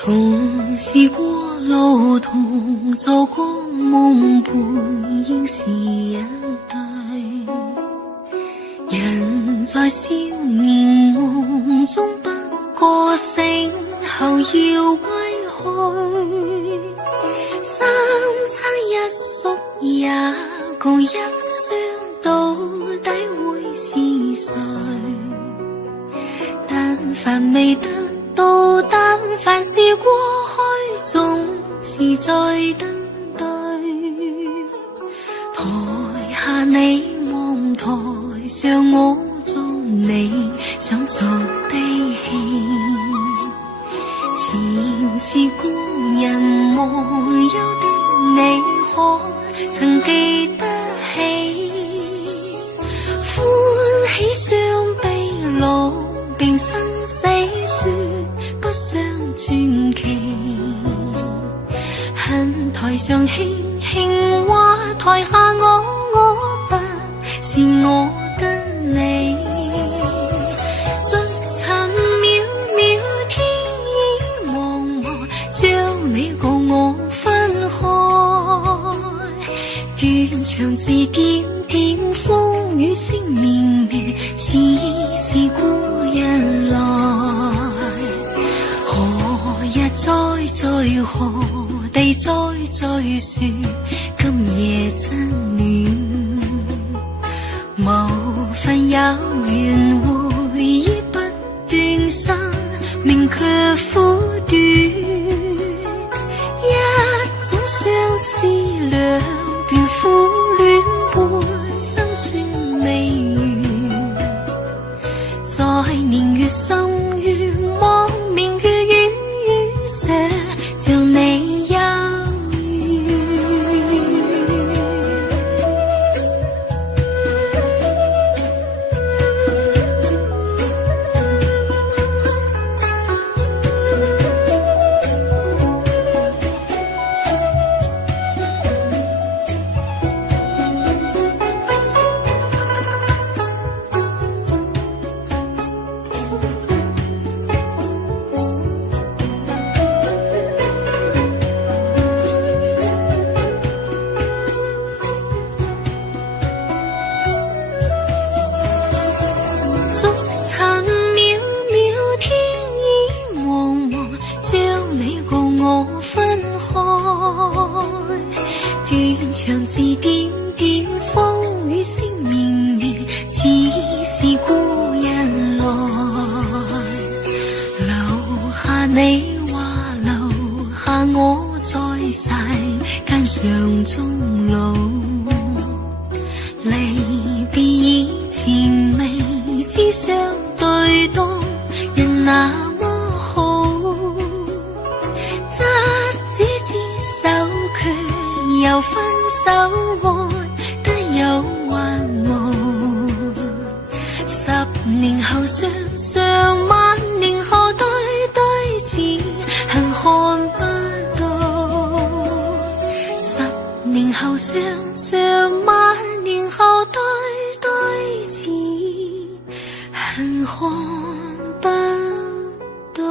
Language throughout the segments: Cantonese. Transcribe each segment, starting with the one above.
同是过路，同做过梦，背影是一对。人在少年梦中不覺醒，後要歸去。三餐一宿也共一雙，到底會是誰？但凡未得到，但凡是過去，總是在等對。台下你望台上我做你想做的戲，前是故人忘憂的你，可曾記得起？歡喜雙悲樂，並生死說不上傳奇。恨台上輕輕話，台下我不是我跟你。逐塵渺渺，天意茫茫，將你共我分開。斷腸字點點，風雨聲綿綿，似是故人來。何日再何地再說今夜真暖？某份有緣回憶不斷生命卻苦短，一種相思兩段苦戀，半生算未完。在年月深淵，望明月與雨上，像你有長字點點，風雨聲綿綿，似是故人來。留下你話，留下我在世間上終老。離別以前未知相對當人那麼好，執子之手卻又分手，愛得有還無。10年後想想，萬年後對對字恨看不到。10年後想想，萬年後對對字恨看不到。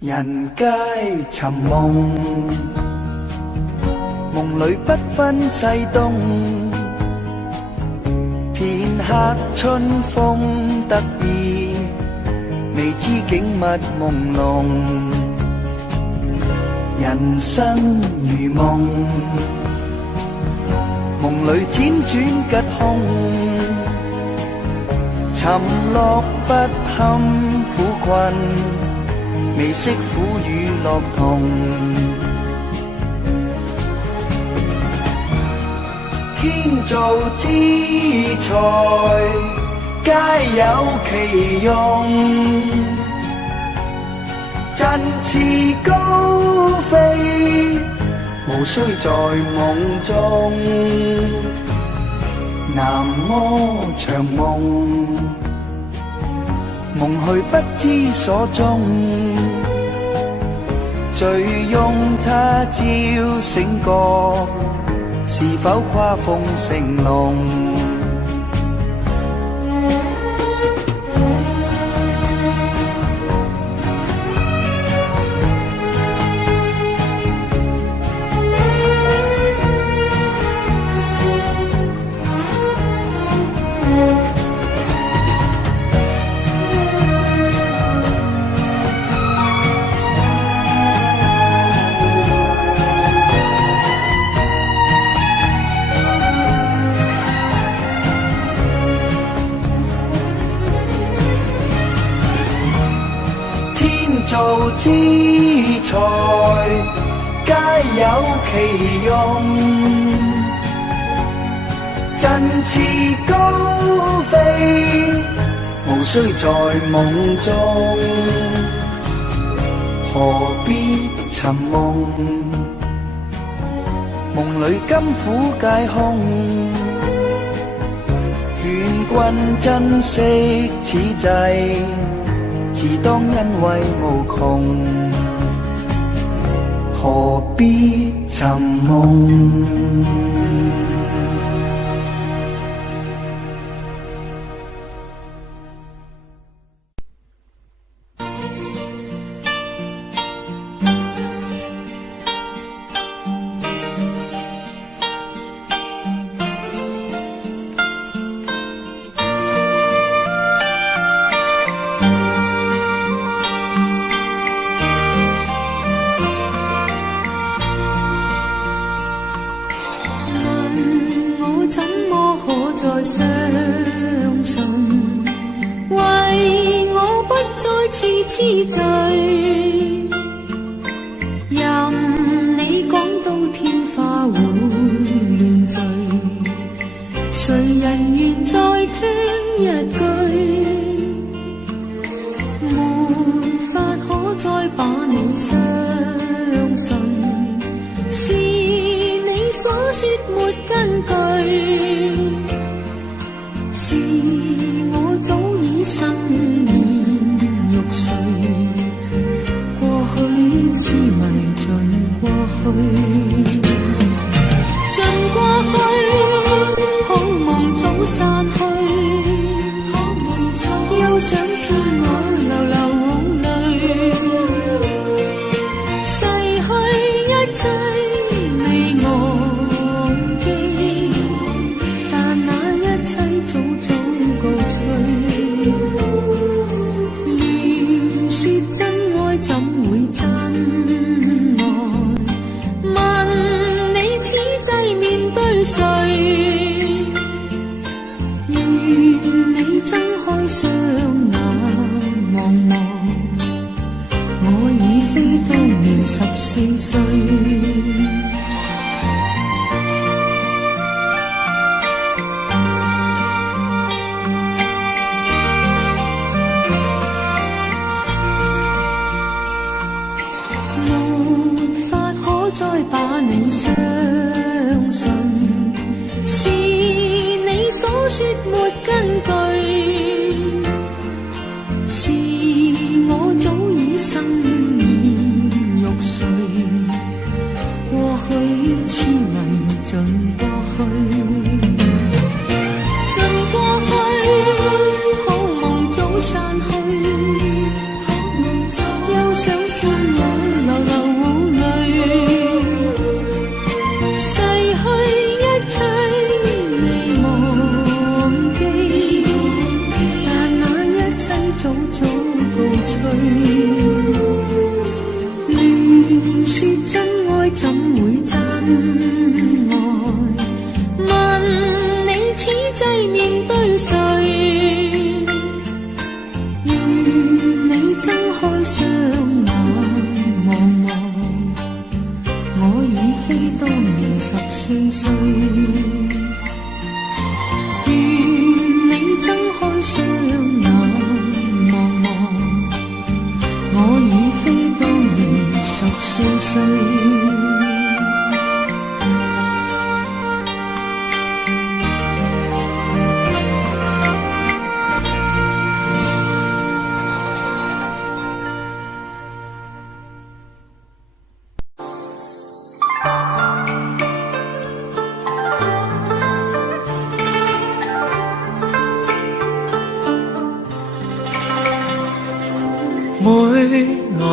人皆尋夢，夢裏不分西東。片刻春風得意，未知景物朦朧。人生如夢，夢裏輾轉吉凶。沉落不堪苦困，未識苦與樂同。天造之材，皆有其用。振翅高飛，無需在夢中。南柯長夢，夢去不知所蹤。谁用它叫醒觉？是否夸风成龙？造之材皆有其用，振翅高飛，無需在夢中，何必尋夢？夢裏甘苦皆空，願君珍惜此際。自當欣慰無窮，何必尋夢？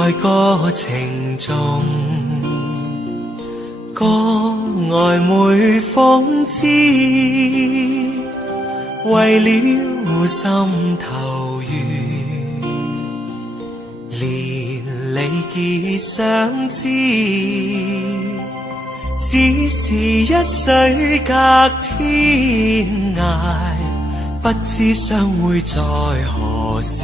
愛過程中，個曖昧諷刺，為了心頭緣，連理結相知，只是一水隔天涯，不知相會在何時。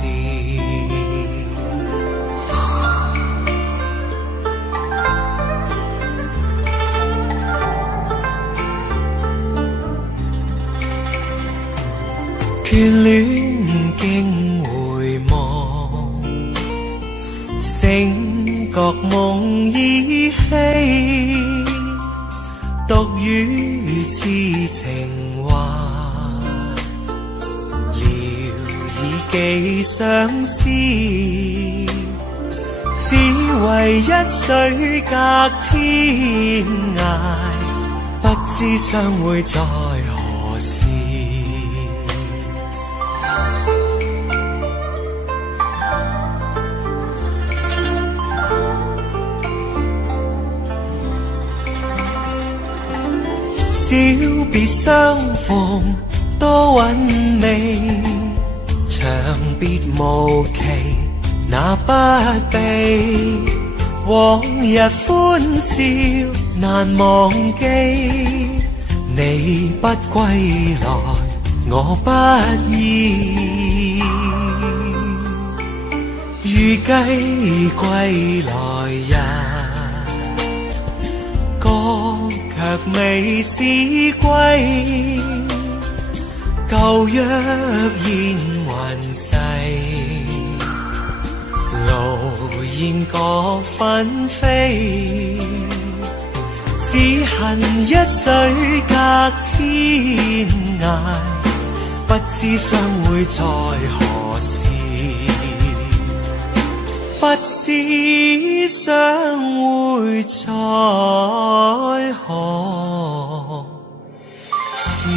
眷戀經回望，醒覺夢依稀，獨語痴情話，聊以寄相思，只為一水隔天涯，不知相會在何時。小別相逢多韻味，長別無期那不避，往日歡笑難忘記，你不歸來我不依，預計歸來日卻未知歸，舊約煙雲逝，路煙各紛飛，只恨一水隔天涯，不知相會在何時，不知相會在何時。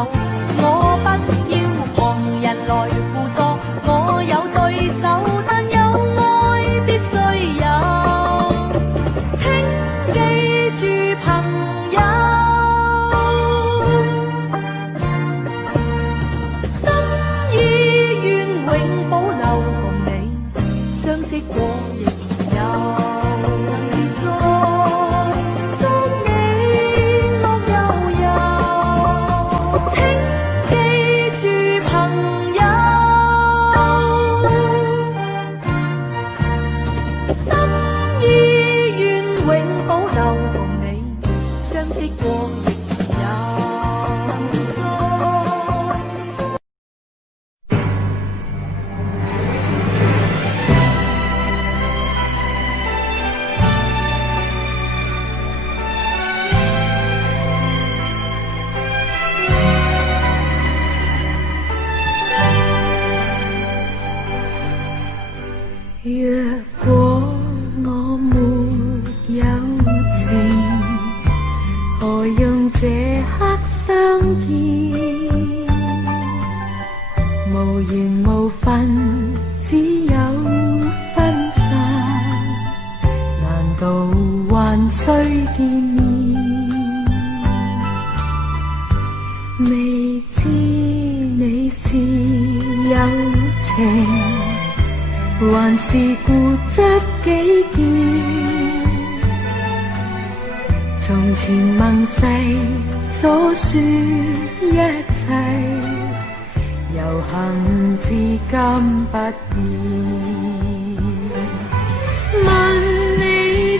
手，我不要旁人來輔助，我有對手，但有愛必須有，請記住朋友，心意願永保留，共你相識過亦有結束。若果我沒有情，何用這刻相見？無緣無分，只有分散，難道還需見面？未知你是有情，還是固執己見？從前盟誓所說一切，猶幸至今不變。問你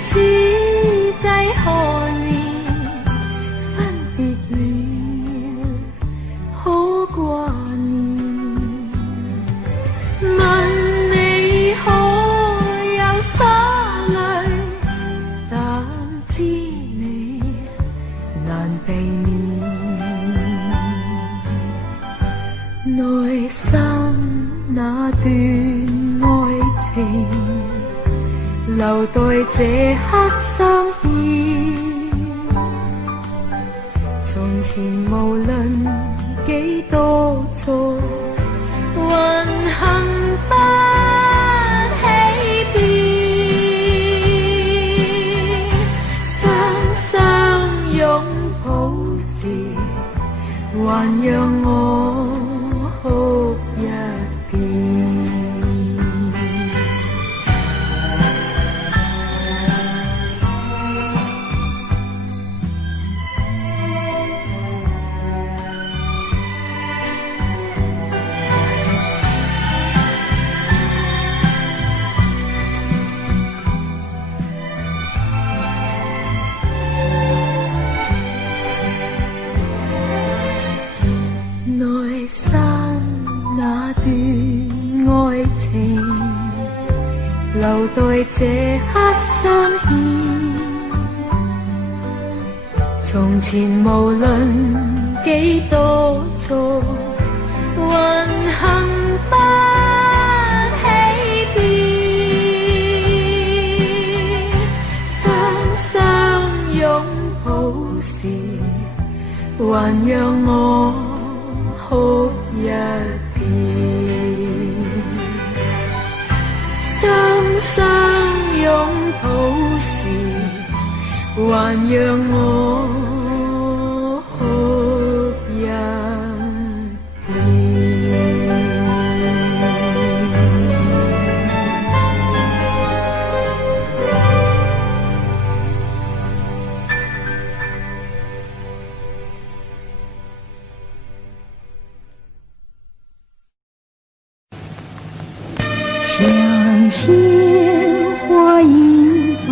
此際何年分別了，可掛念？問你可有灑淚，但知你難避免。內心那段愛情，留待這刻相牽。從前無論幾多錯，還幸不欺騙。雙雙擁抱時，還讓我哭一片。內心那段愛情，留待這刻相牽。從前無論幾多錯，還幸不欺騙。雙雙擁抱時，還讓我哭一片。雙雙擁抱時，還讓我哭一片。像鲜花一般，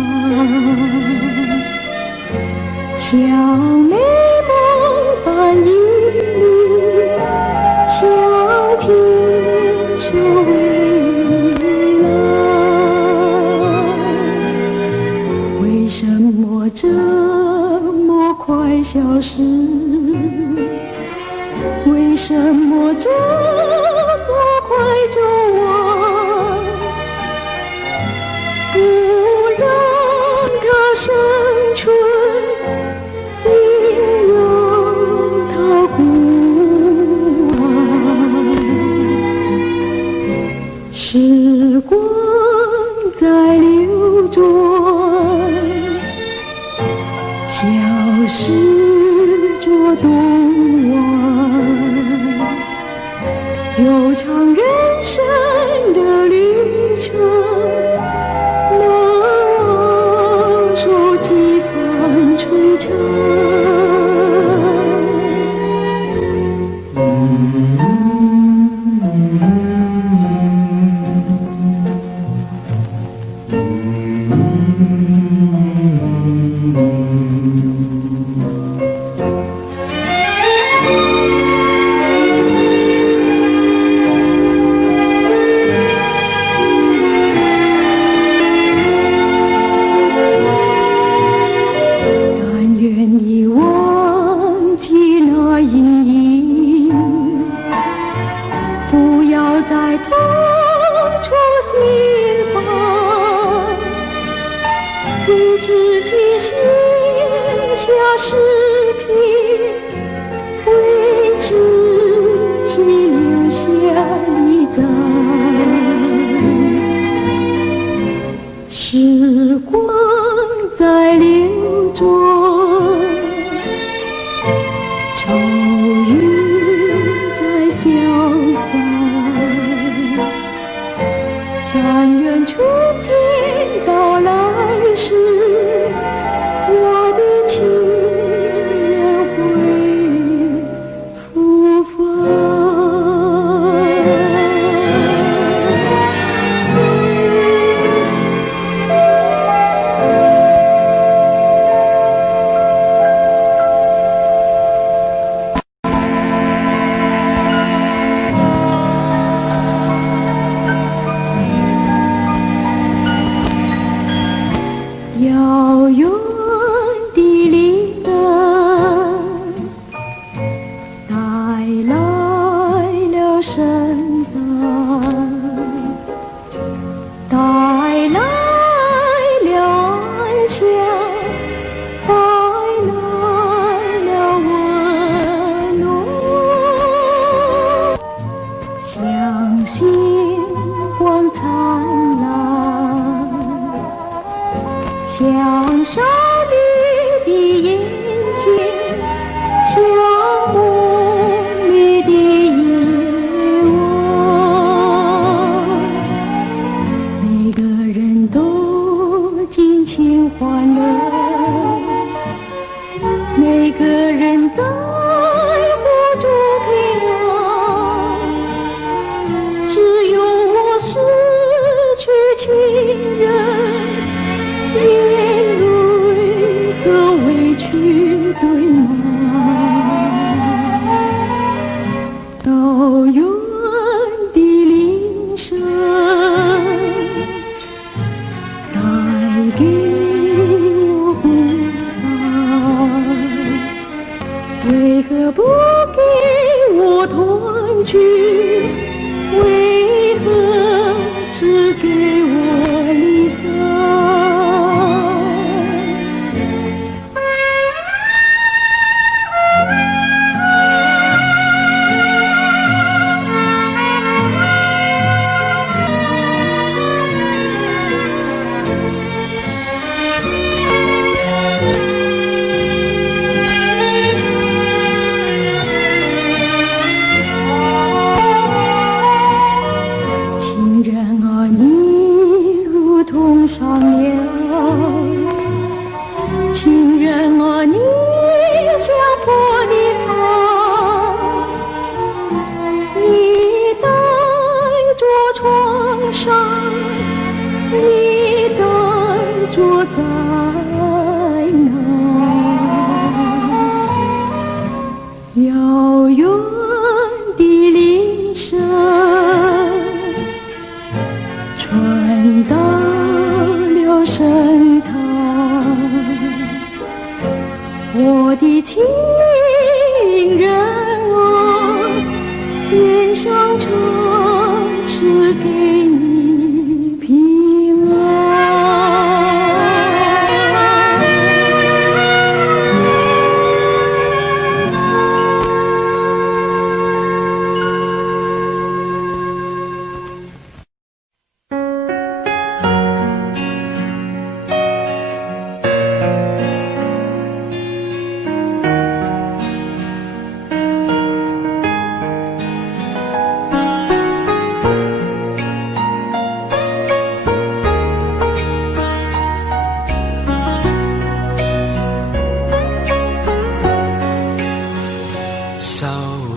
小美梦伴一缕，小天就未来。为什么这么快消失？为什么这么快就忘？不让它生春，应由它枯复返。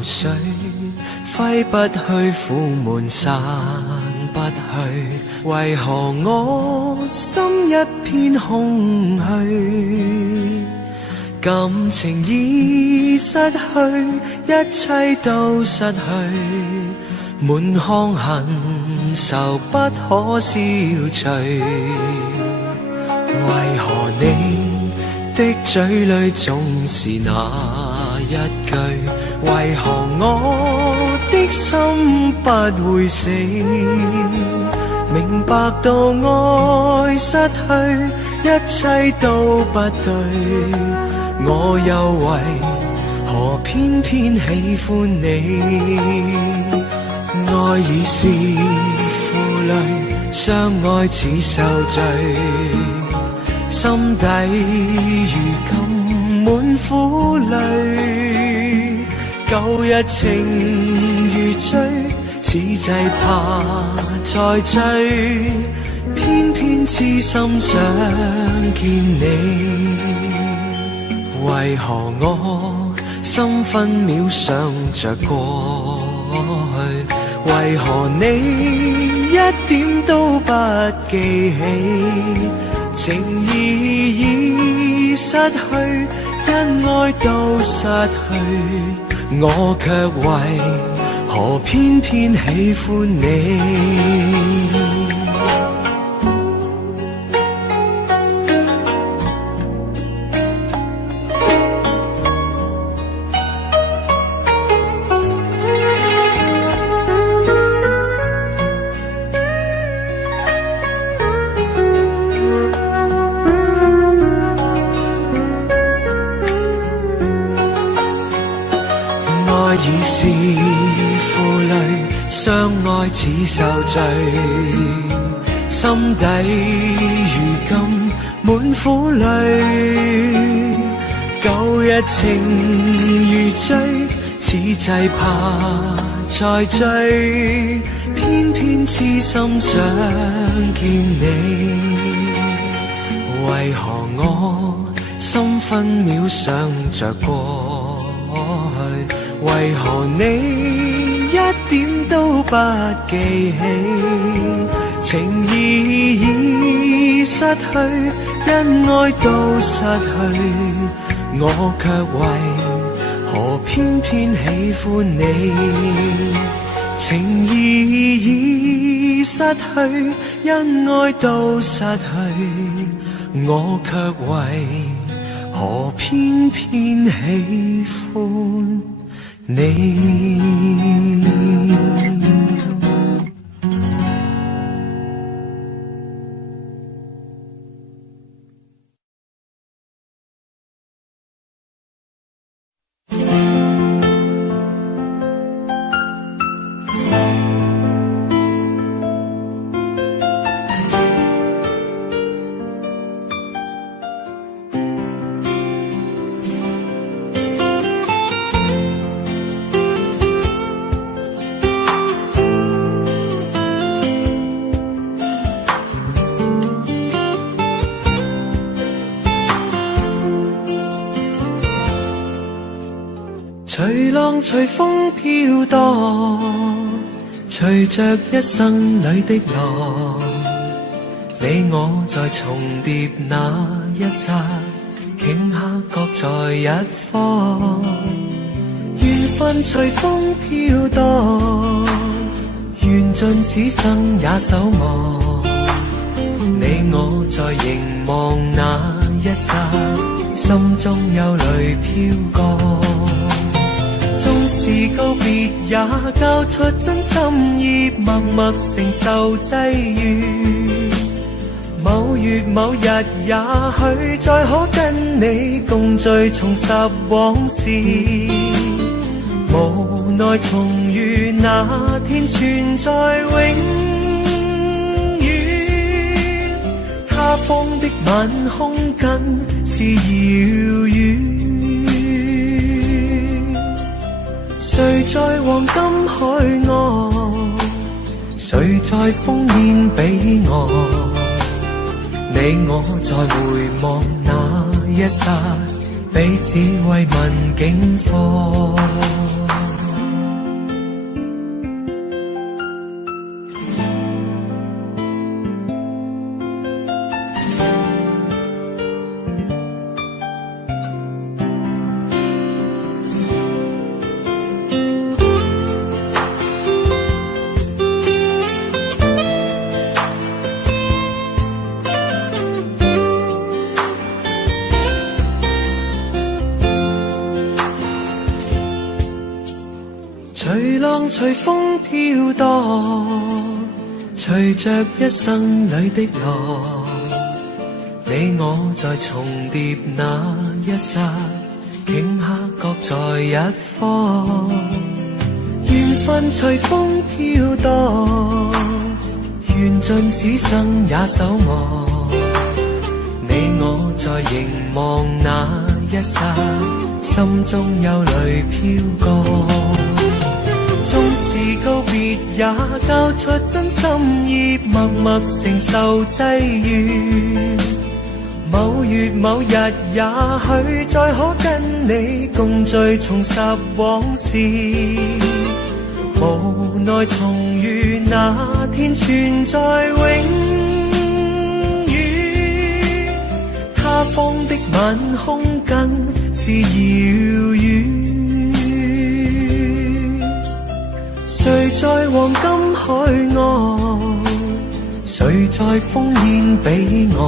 水，揮不去，苦悶散不去，為何我心一片空虛？感情已失去，一切都失去，滿腔恨愁不可消除。為何你的嘴裏總是那一句？為何我的心不會死？明白到愛失去，一切都不對，我又為何偏偏喜歡你？愛已是負累，相愛似受罪，心底如今滿苦淚，舊日情如醉，此際怕再追，偏偏痴心想見你。為何我心分秒想着過去？為何你一點都不記起？情意已失去，因愛都失去，我卻為何偏偏喜歡你？已是負累，相愛似受罪，心底如今滿苦淚，舊日情如醉，此際怕再追，偏偏痴心想見你。為何我心分秒想着過去？為何你一點都不記起？情意已失去，因愛都失去，我卻為何偏偏喜歡你？情意已失去，因愛都失去，我卻為何偏偏喜歡你。隨浪隨風飄蕩，隨着一生裏的浪，你我在重疊那一剎，頃刻各在一方。緣分隨風飄蕩，緣盡此生也守望。你我在凝望那一剎，心中憂慮飄過。縱是告別也交出真心意，默默承受際遇。某月某日也許再可跟你共聚重拾往事，無奈重遇那天存在永遠。他方的晚空更是遙遠，誰在黃金海岸，誰在烽煙彼岸？你我在回望那一剎，彼此慰問境況。隨浪隨風飄蕩，隨着一生裏的浪，你我在重疊那一剎，頃刻各在一方。緣分隨風飄蕩，緣盡此生也守望。你我在凝望那一剎，心中憂慮飄過。縱是告別也交出真心意，默默承受際遇。某月某日也許再可跟你共聚重拾往事，無奈重遇那天存在永遠，他方的晚空更是遙遠。誰在黃金海岸，誰在烽煙彼岸，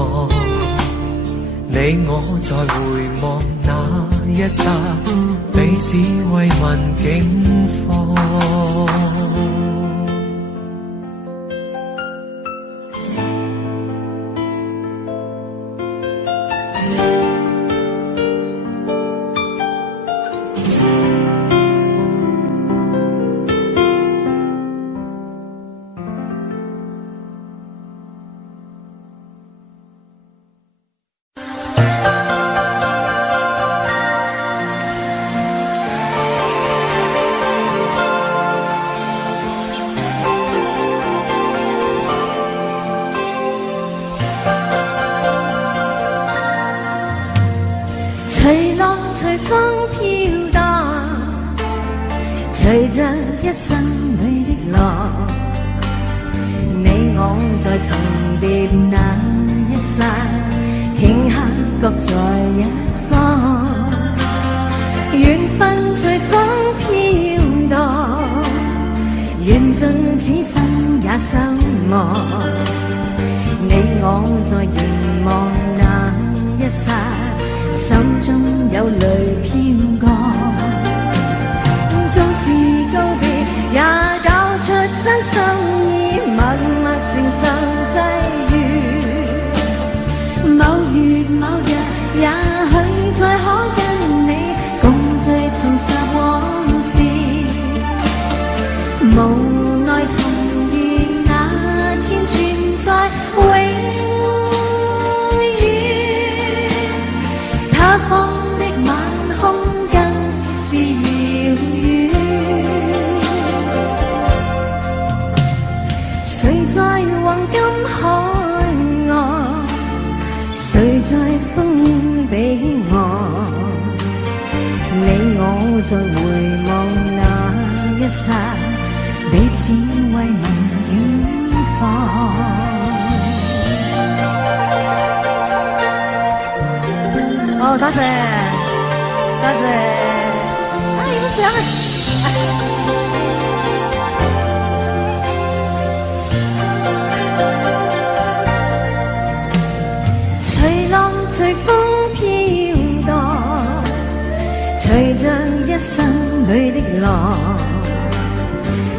你我在回望那一剎，彼此慰問境況。隨浪隨風飄蕩，隨着一生裏的浪，你我在重疊那一剎，頃刻各在一方。緣分隨風飄蕩，緣盡此生也守望。你我在凝望那一剎，心中有淚飄過。縱是告別也交出真心意，默默承受際遇。某月某日也許再可跟你共聚重拾往事，無奈重遇那天存在永他方的晚空更是遙遠，誰在黃金海岸，誰在烽煙彼岸，你我在回望那一剎，彼此慰問境況。哦，多謝，多謝。影相啊！隨浪隨風飄蕩，隨着一生裏的浪，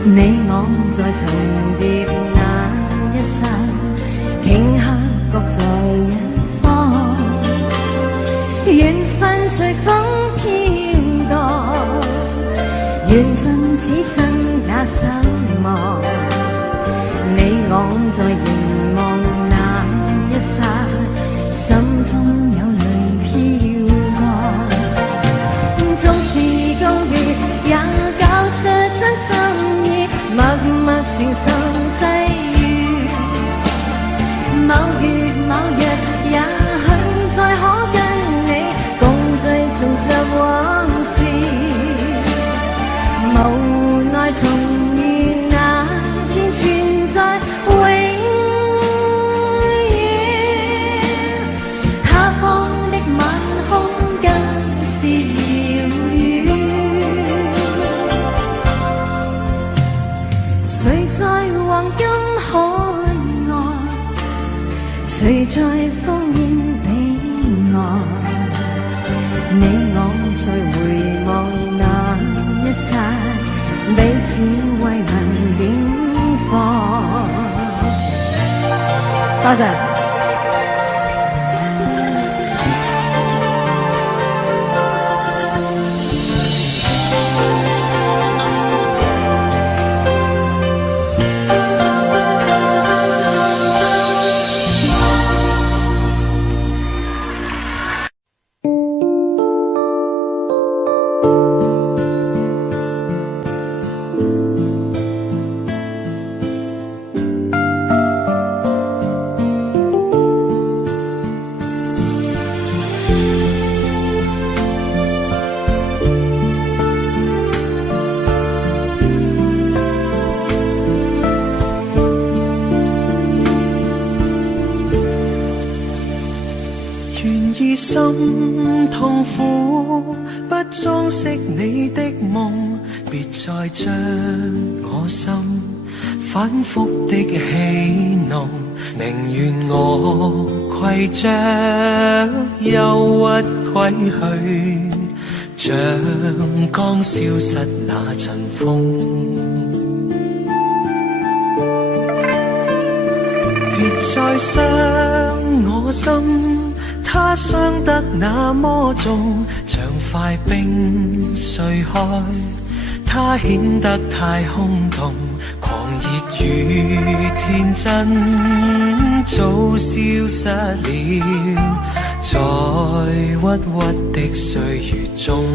你我在重疊那一剎，頃刻各在一方。緣分隨風飄蕩，緣盡此生也守望。你我在凝望那一剎，心中有淚飄過。縱是告別也交出真心意，默默承受際遇。某月某日也許再可跟最重拾往事，無奈重遇那天存在永遠，他方的晚空更是遙遠。誰在黃金海岸，誰在烽煙彼岸，你我在回望那一剎，彼此為能景況。多謝。心痛苦，不裝飾你的夢，別再將我心反覆的戲弄，寧願我攜着憂鬱歸去，像剛消失那陣風。別再傷我心，它傷得那麼重，像塊冰碎開，它顯得太空洞，狂熱與天真早消失了，在鬱鬱的歲月中。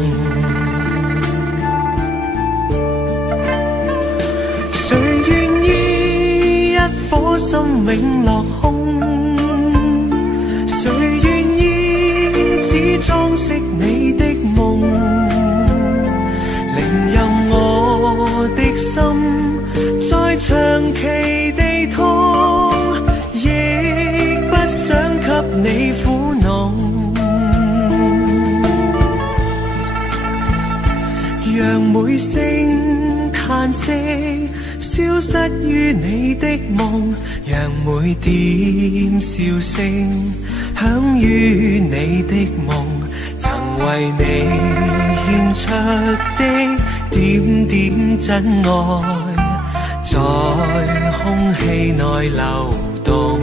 誰願意一顆心永落空？誰願意只裝飾你的夢？寧任我的心再長期地痛，亦不想給你苦惱。讓每聲嘆息消失於你的夢，讓每點笑聲響於你的夢，曾為你獻出的點點真愛，在空氣內流動。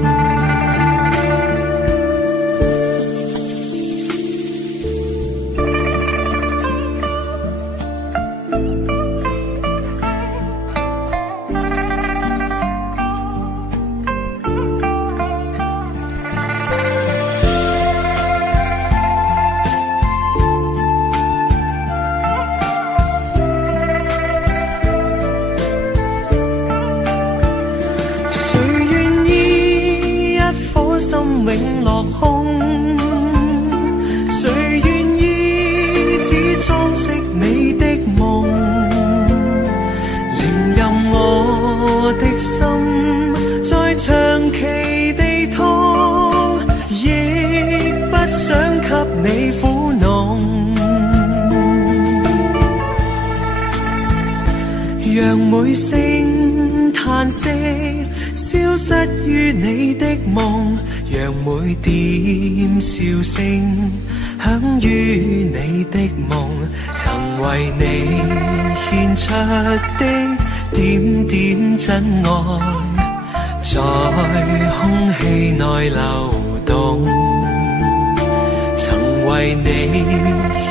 永落空，誰願意只裝飾你的夢？寧任我的心再長期地痛，亦不想給你苦惱。讓每聲嘆息消失於你的夢，讓每點笑聲響於你的夢，曾為你獻出的點點真愛，在空氣內流動。曾為你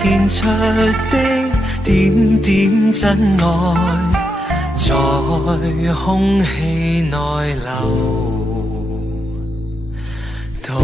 獻出的點點真愛，在空氣內流動。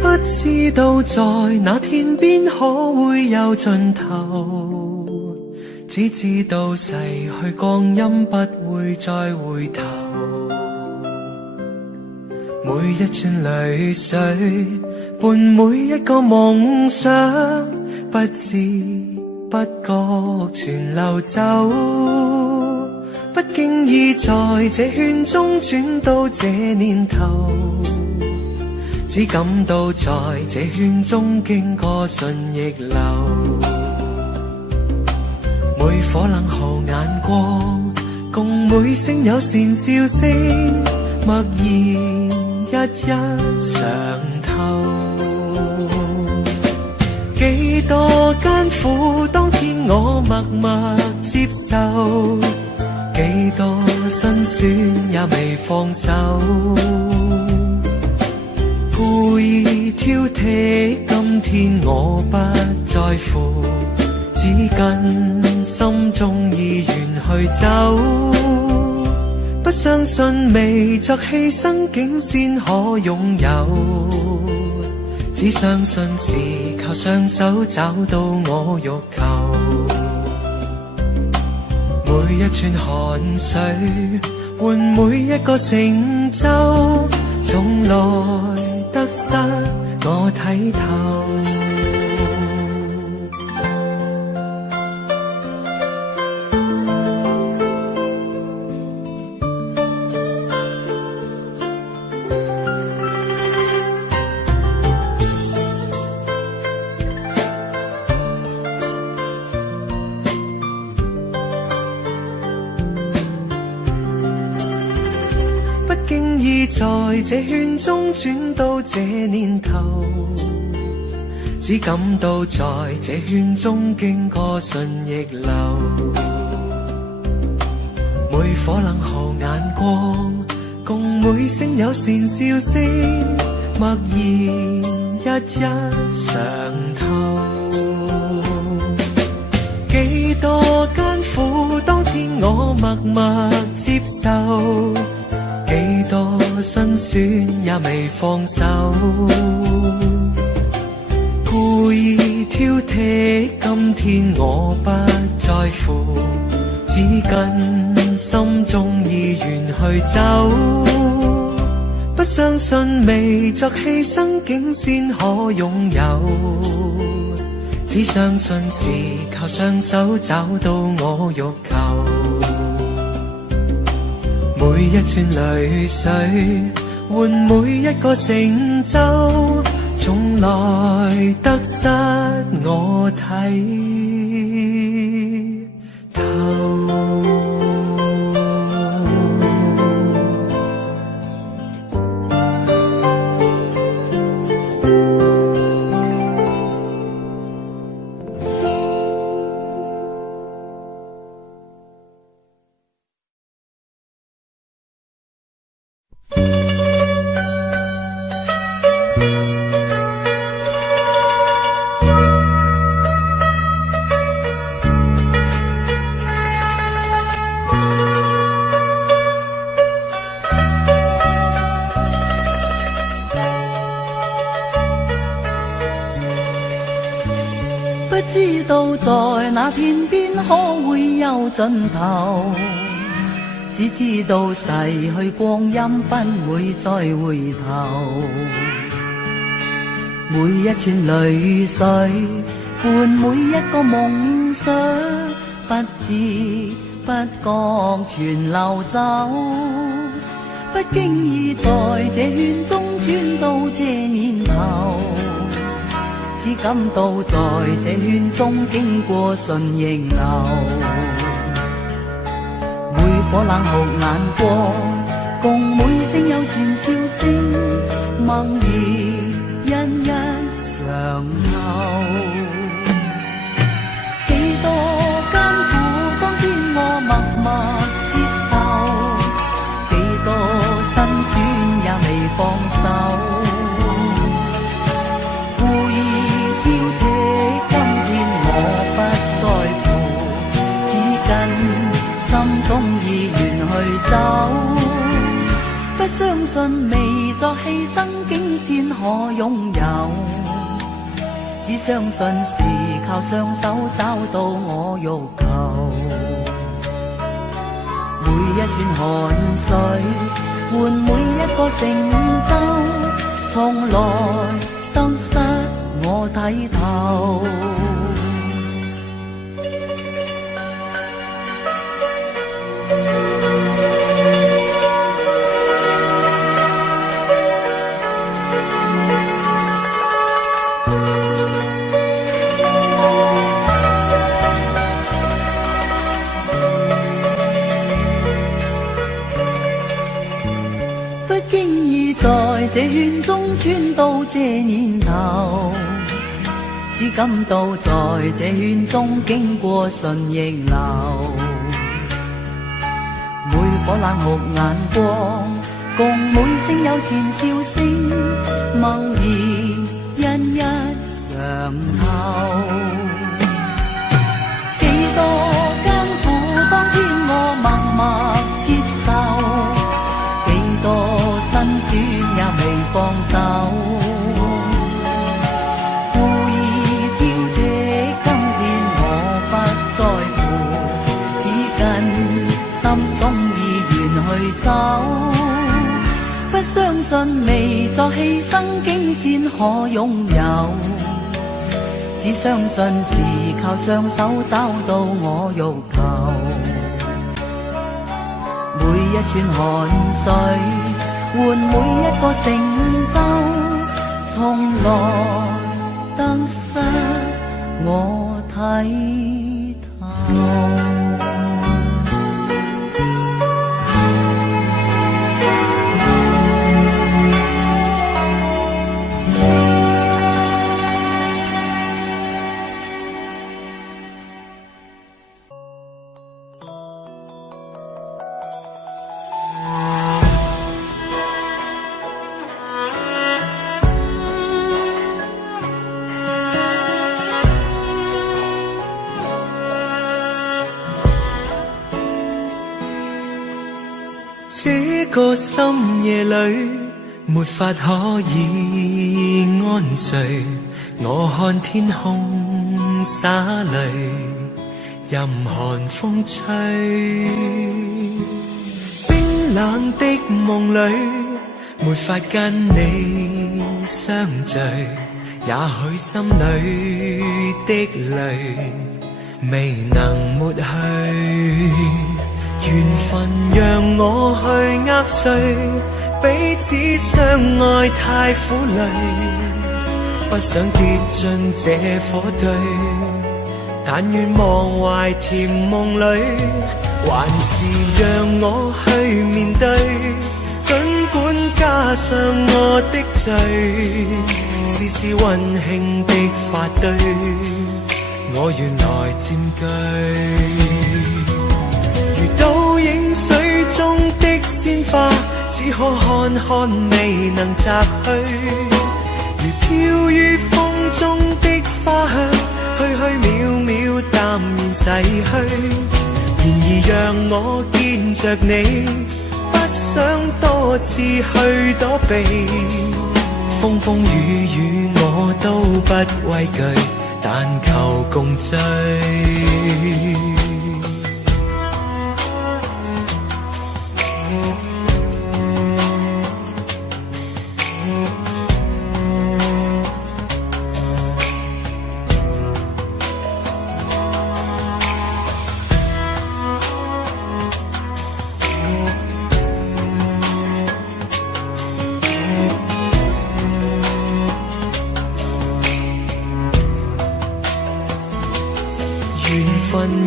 不知道在那天邊可會有盡頭，只知道逝去光陰不會再回頭。每一串淚水伴每一個夢想，不知不覺全流走。不經意在這圈中轉到這年頭，只感到在這圈中經過順逆流。每顆冷酷眼光，共每聲友善笑聲，默然一一嘗透。幾多艱苦，當天我默默接受，幾多辛酸也未放手。故意挑剔，今天我不在乎，只跟心中意願去走。不相信未作犧牲竟先可擁有，只相信是靠雙手找到我欲求。每一串汗水換每一個成就，從來得失我睇透。在這圈中轉到這年頭，只感到在這圈中經過順逆流。每顆冷酷眼光，共每聲友善笑聲，默然一一嘗透。幾多艱苦，當天我默默接受，幾多辛酸也未放手。故意挑剔，今天我不在乎，只跟心中意願去走。不相信未作犧牲竟先可擁有，只相信是靠雙手找到我欲求。每一串淚水換每一個成就，從來得失我睇透。不知道在那天邊可會有盡頭，只知道逝去光陰不會再回頭。每一串淚水伴每一個夢想，不知不覺全流走。不經意在這圈中轉到這年頭，只感到在這圈中經過順逆流。每顆冷酷眼光，共每聲友善笑聲，默然一一嘗透。幾多艱苦，當天我默默接受，幾多辛酸也未放手。不相信未作犧牲竟先可擁有，只相信是靠雙手找到我欲求。每一串汗水換每一個成就，從來得失我睇透。在這圈中穿到這年頭，只感到在這圈中經過順逆流。每顆冷酷眼光，共每聲友善笑聲，默然一一嘗透。幾多艱苦，當天我默默接受，幾多辛酸也未放手，故意挑剔，今天我不在乎，只跟心中意願去走。不相信未作犧牲竟先可擁有，只相信是靠雙手找到我欲求。每一串汗水換每一個成就，從來得失我睇透。這個深夜裏沒法可以安睡，我看天空灑淚，任寒風吹。冰冷的夢裏沒法跟你相聚，也許心裏的淚未能抹去。緣分讓我去握碎，彼此相愛太苦累，不想跌進這火堆，但願忘懷甜夢裏，還是讓我去面對，儘管加上我的罪，絲絲溫馨的發堆，我願來佔據。倒影水中的鮮花，只可看看未能摘去，如飄於風中的花香，虛虛渺渺淡然逝去。然而讓我見着你，不想多次去躲避，風風雨雨我都不畏懼，但求共醉。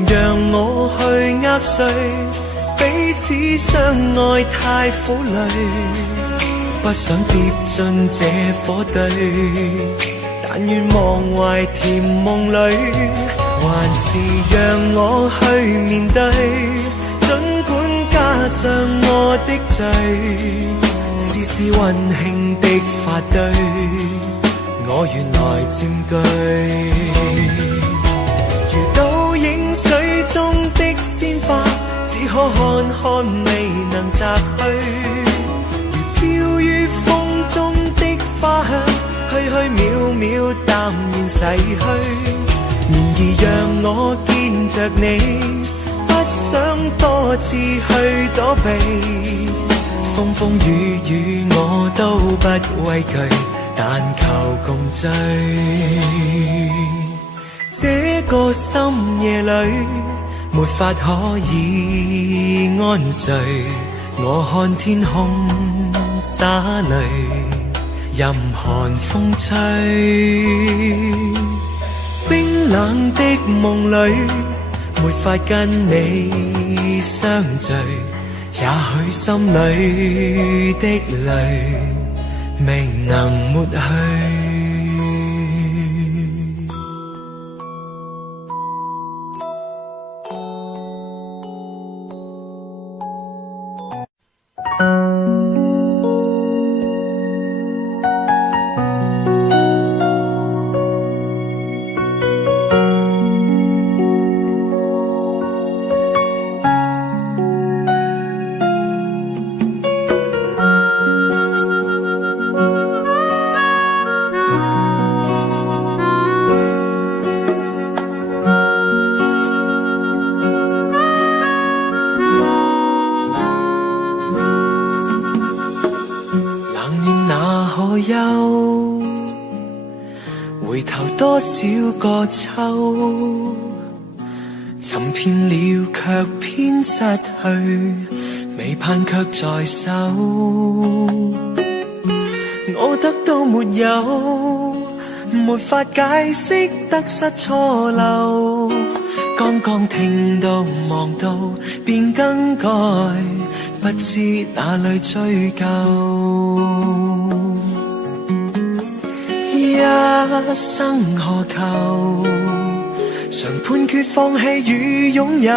讓我去握碎，彼此相愛太苦累，不想跌進這火堆，但願忘懷甜夢裏，還是讓我去面對，儘管加上我的罪，絲絲溫馨的發堆，我願來佔據。水中的鮮花，只可看看未能摘去，如飄於風中的花香，虛虛渺渺淡然逝去。然兒讓我見着你，不想多次去躲避，風風雨雨我都不畏懼，但求共醉。這個深夜裏沒法可以安睡，我看天空灑淚，任寒風吹。冰冷的夢裏沒法跟你相聚，也許心裏的淚未能抹去。回頭多少個秋，尋遍了卻偏失去，未盼卻在手。我得到沒有，沒法解釋得失錯漏，剛剛聽到望到便更改，不知哪裏追究。一生何求，常判決放棄與擁有，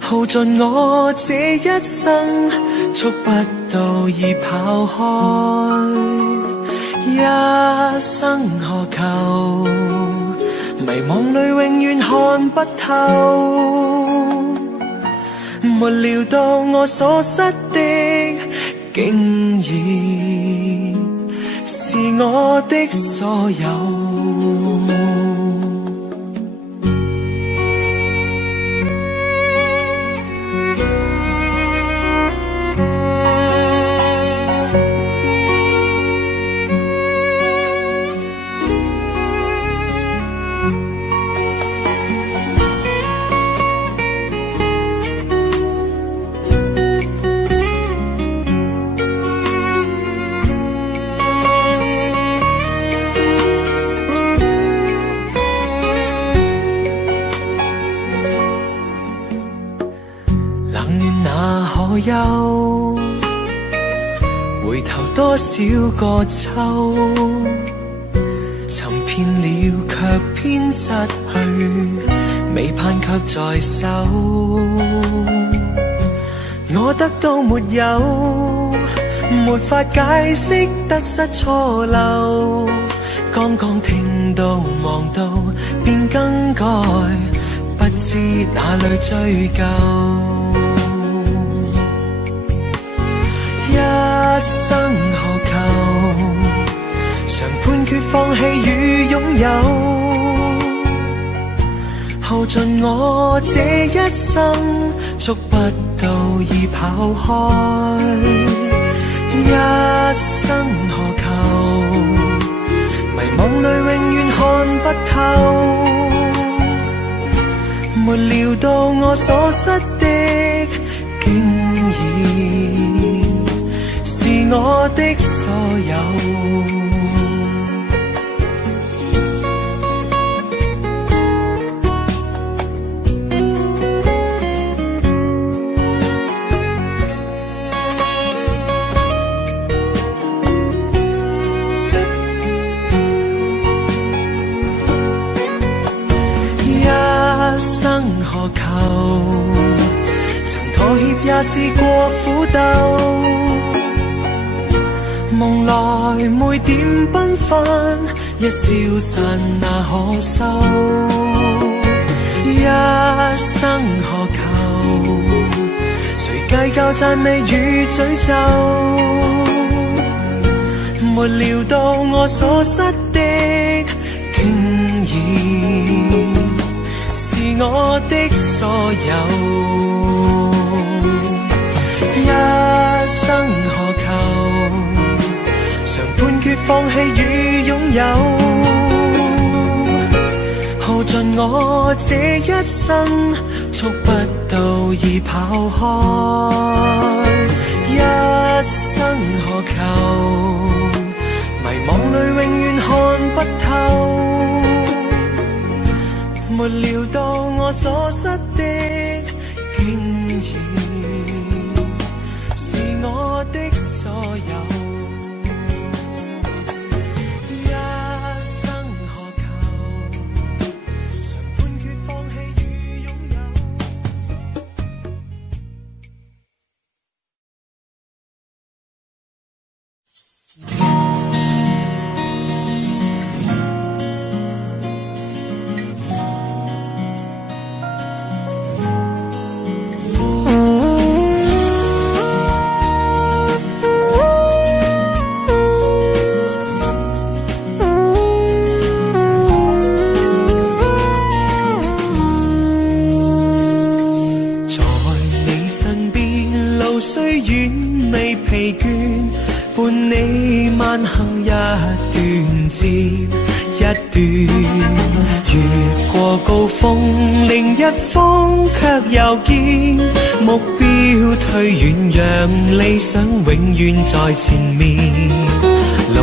耗盡我這一生，觸不到已跑開。一生何求，迷惘裏永遠看不透，沒料到我所失的竟然是我的所有。憂，回頭多少個秋，尋遍了卻偏失去，未盼卻在手。我得到沒有，沒法解釋得失錯漏，剛剛聽到望到便更改，不知哪裏追究。一生何求，常判決放棄與擁有，耗盡我這一生，觸不到已跑開。一生何求，迷惘裏永遠看不透，沒料到我所失的竟然是我的所有。一生何求，曾妥協也試過苦鬥，夢來每點繽紛，一消散那可收。一生何求，誰計較讚美與詛咒，沒料到我所失的竟我的所有。一生何求，常判決放棄與擁有。耗盡我這一生，觸不到已跑開。一生何求，迷惘裏永遠看不透。沒料到我所失的，竟然是我的所有。目標推遠，讓理想永遠在前面。路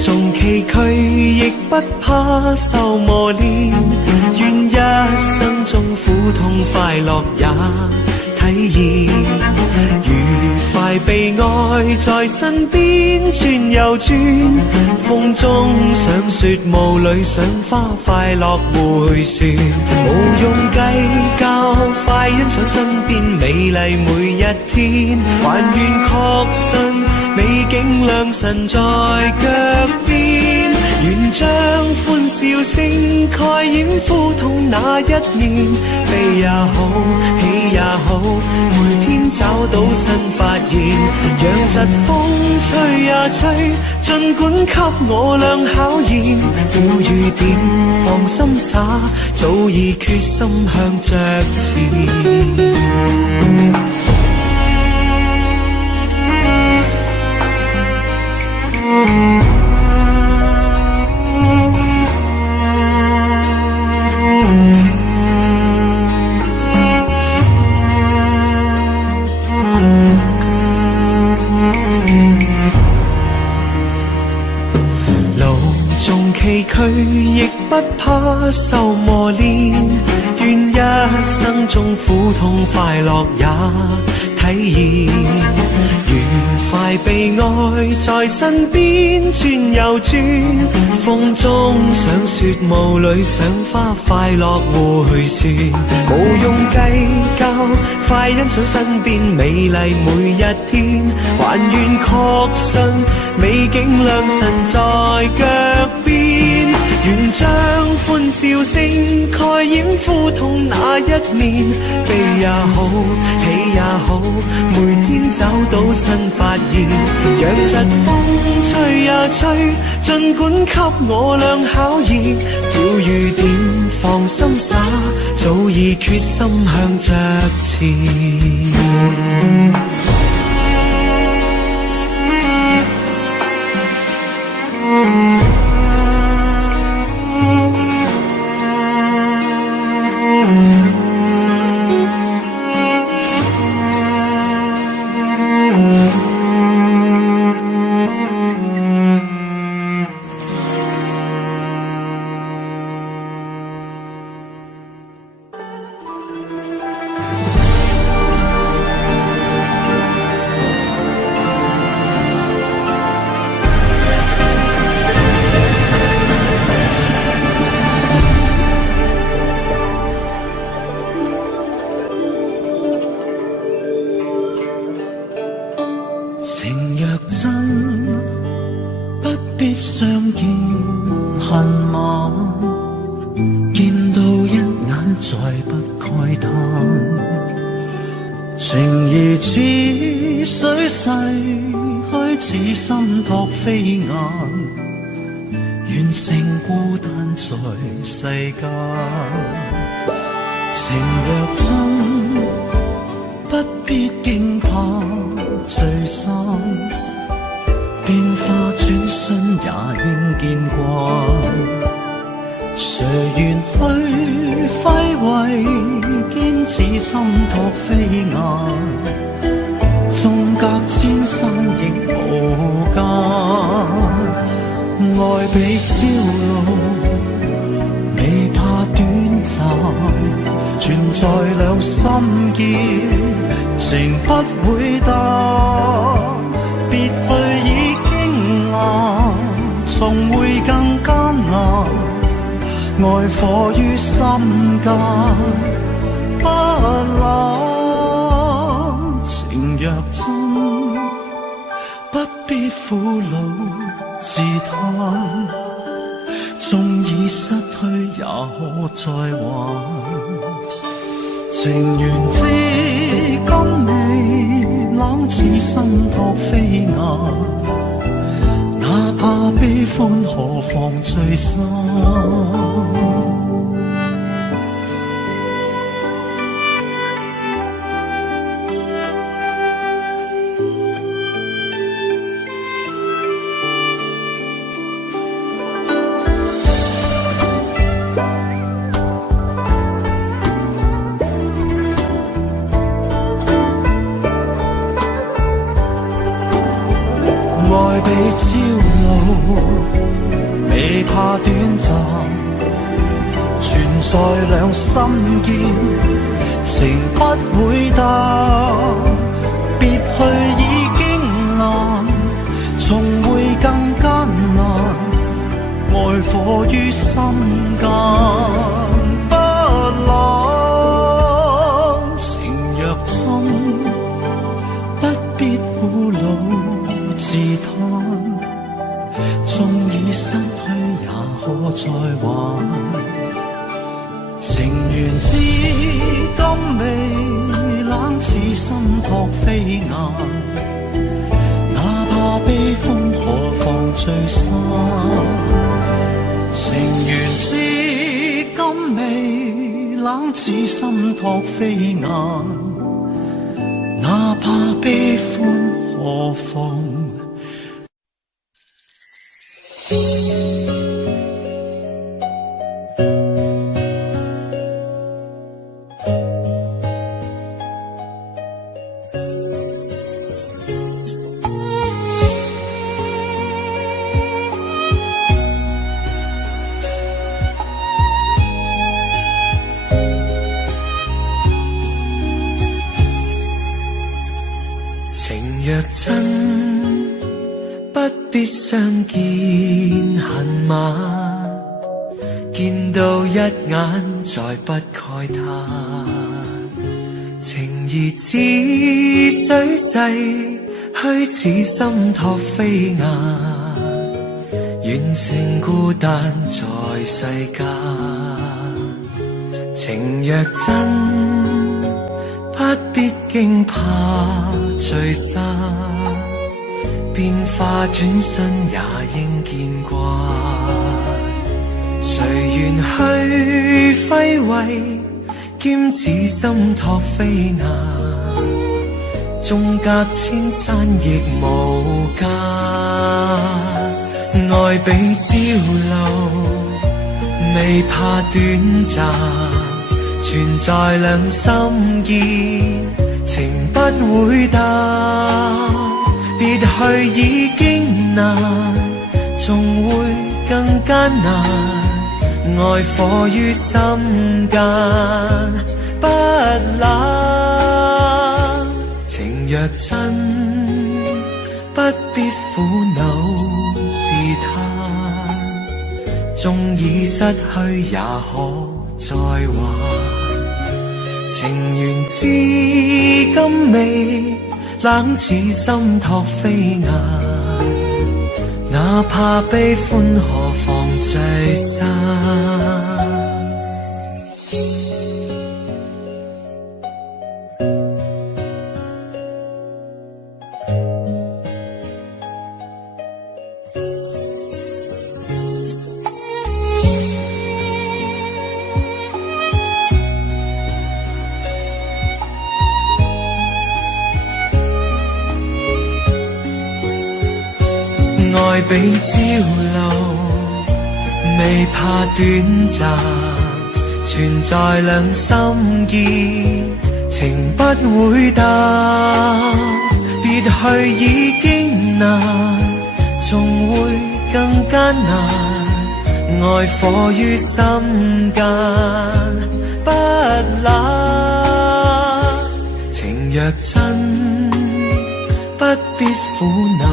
縱崎嶇，亦不怕受磨練。願一生中苦痛快樂也體驗。愉快被愛在身邊轉又轉，風中想雪霧裏賞花快樂迴旋。無用計較，快欣賞身邊美麗每一天。還願確信美景良辰在腳邊。願將歡笑聲蓋掩苦痛那一面。悲也好，喜也好，每天找到新發現。讓疾風吹呀吹，儘管給我倆考驗。小雨點放心灑，早已決心向着前。崎嶇亦不怕受磨練，願一生中苦痛快樂也體驗。愉快被愛在身邊轉又轉，風中賞雪霧裏賞花快樂迴旋。無用計較，快欣賞身邊美麗每一天。還願確信美景良辰在腳邊。願將歡笑聲蓋掩苦痛那一面。悲也好，喜也好，每天找到新發現。讓疾風吹呀吹，儘管給我倆考驗。小雨點放心灑，早已決心向着前。情若真，不必驚怕聚散，變化轉瞬也應見慣。誰願去揮慧，兼此心託飛雁，縱隔千山亦無間。愛比朝露，未怕短暫，存在兩心間，情不會淡。別去已經難，重會更艱難。愛火於心間，不冷。情若真，不必苦惱自嘆。縱已失去，也可再還。情緣至今未冷，似心託飛雁。哪怕悲歡，何妨聚散。愛比朝露，未怕短暫，存在兩心間，情不會淡。別去已經難，重會更艱難。愛火於心間，不冷。情若真，不必苦惱自嘆。縱已失去，也可再還。情緣至今未冷，似心託飛雁。哪怕悲歡，何妨聚散。情緣至今未冷，似心託飛雁。哪怕悲歡，何妨。情若真，不必相見恨晚，見到一眼再不慨嘆。情義似水逝，虛似心託飛雁，願成孤單在世間。情若真，不必驚怕聚散，變化轉身也應見慣。誰願去揮慧，兼此心託飛雁，縱隔千山亦無間。愛比朝露，未怕短暫，存在兩心間，情不會淡。別去已經難，仲會更艱難。愛火於心間，不冷。情若真，不必苦惱自嘆。縱已失去，也可再還。情緣至今未冷，似心託飛雁。哪怕悲歡，何妨聚散。愛比朝露，未怕短暫，存在兩心結，情不會淡。別去已經難，仲會更艱難，愛火於心間不冷。情若真，不必苦惱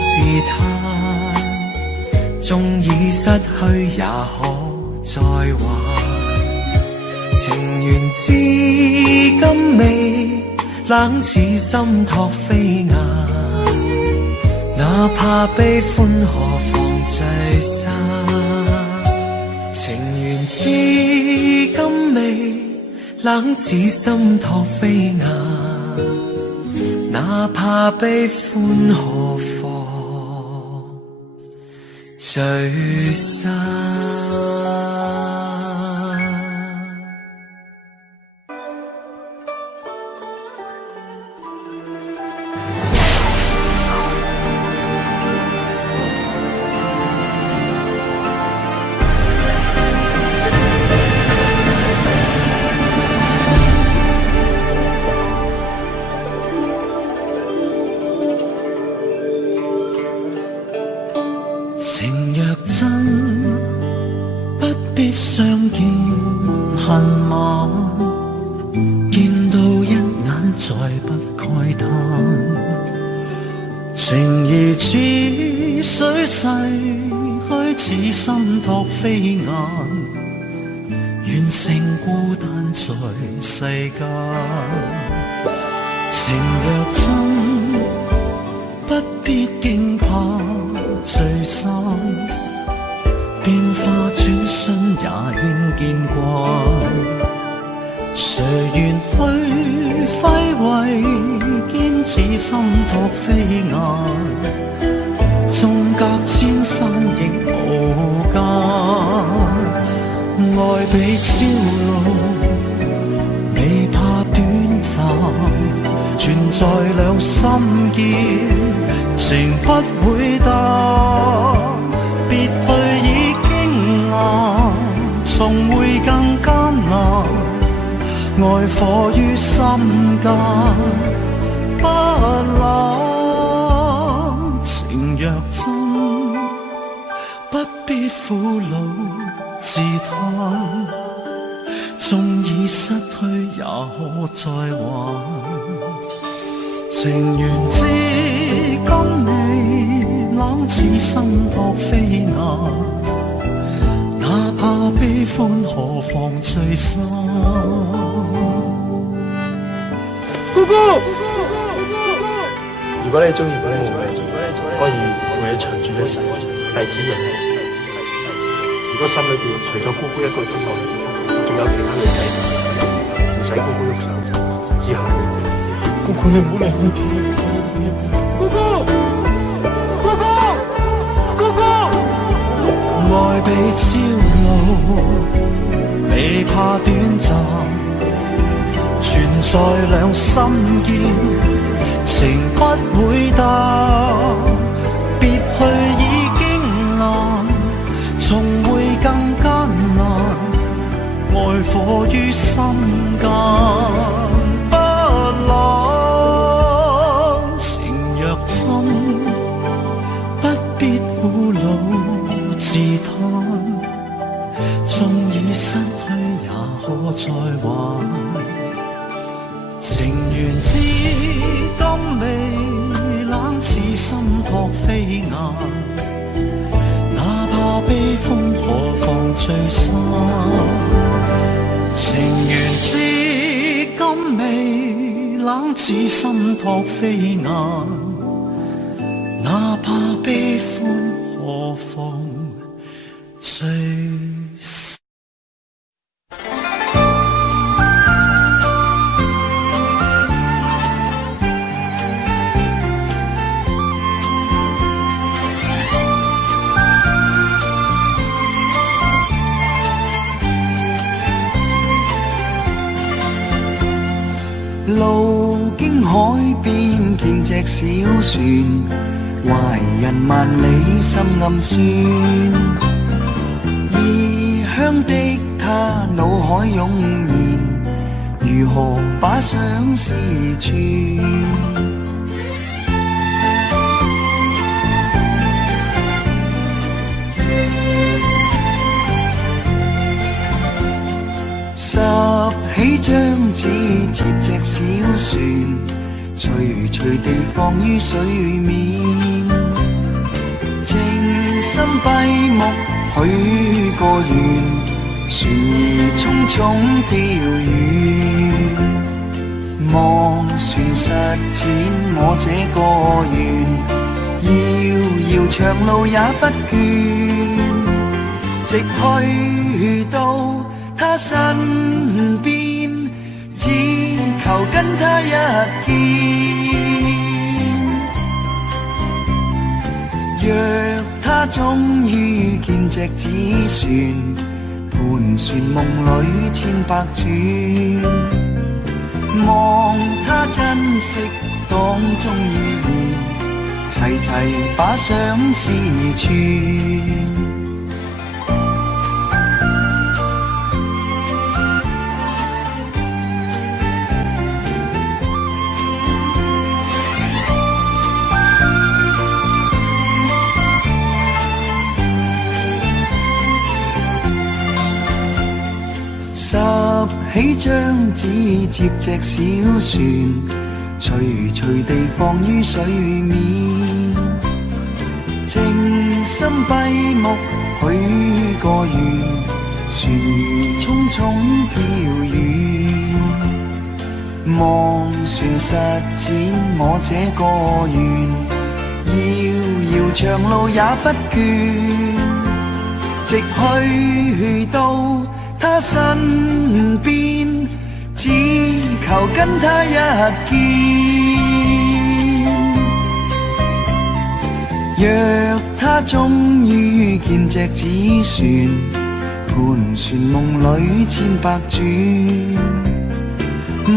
自嘆，縱已失去也可再還。情緣至今未冷似心托飛雁，哪怕悲歡何妨聚散。情緣至今未冷似心托飛雁，哪怕悲歡何妨聚散。情若真，不必相見恨晚，見到一眼再不慨嘆。情如似水逝去，似心托飛雁，願成孤單在世間。情若真，不必驚怕聚散，變化轉瞬也應見慣。誰願去揮慧，兼似心托飛雁，縱隔千山亦無間。愛比朝露，未怕短暫，存在兩心結，情不會淡。別去已經難，重會更艱難。愛火於心間不冷。情若真，不必苦惱自嘆，縱已失去也可再還。情緣至今未冷似心托飛雁，哪怕悲歡何妨聚散。姑姑，如果你中意古墓，可以陪你長住一世，弟子讓你。如果心裏邊除咗姑姑一個之外，仲有其他女仔，唔使姑姑喐手，之後姑姑你唔好離開佢。姑姑，姑姑，姑姑，愛比朝露，未怕短暫，存在兩心結，情不會淡。別去已經難，重會更艱難。愛火於心間不冷。情若真，不必苦惱自嘆，縱已失去也可再還。情緣至今未冷似心托飛雁，哪怕悲歡何妨聚散。情緣至今未冷似心托飛雁，哪怕悲歡何妨聚散。路經海邊見隻小船，懷人萬里心暗酸，異鄉的他腦海湧現，如何把相思串？拾起張紙接隻小船，徐徐地放於水面，靜心閉目許個願，船兒匆匆飄遠，望船實踐我這個願，遙遙長路也不倦，直去到他身邊，只求跟他一見。若他終於見隻紙船，盤旋夢裏千百轉，望他珍惜當中意義，齊齊把相思串。拾起張紙接隻小船，徐徐地放於水面，靜心閉目許個願，船兒匆匆飄遠，望船實踐我這個願，遙遙長路也不倦，直去到他身邊，只求跟他一見。若他終於見隻紙船，盤旋夢裏千百轉，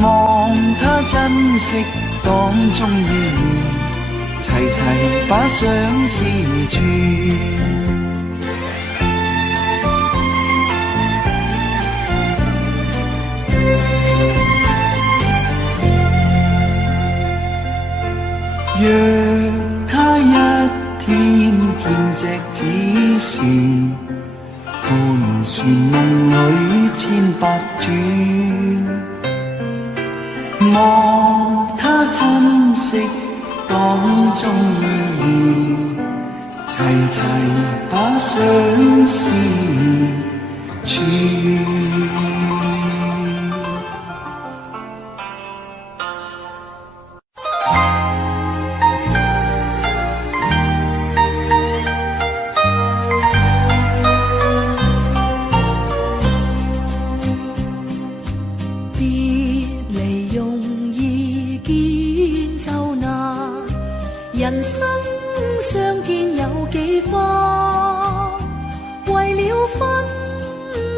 望他珍惜當中意義，齊齊把相思串。若他一天見隻紙船，盤旋夢裏千百轉，望他珍惜當中意義，齊齊把相思串。人生相見有幾番，為了分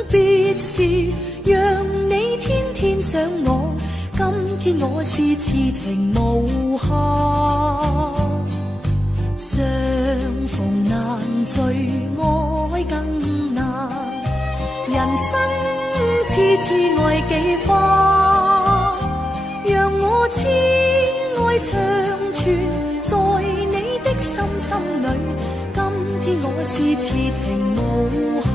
別時，讓你天天想我，今天我是痴情無限。相逢難聚，愛更難，人生痴痴愛幾番，讓我痴愛長存在你的心心裏，今天我是痴情無限。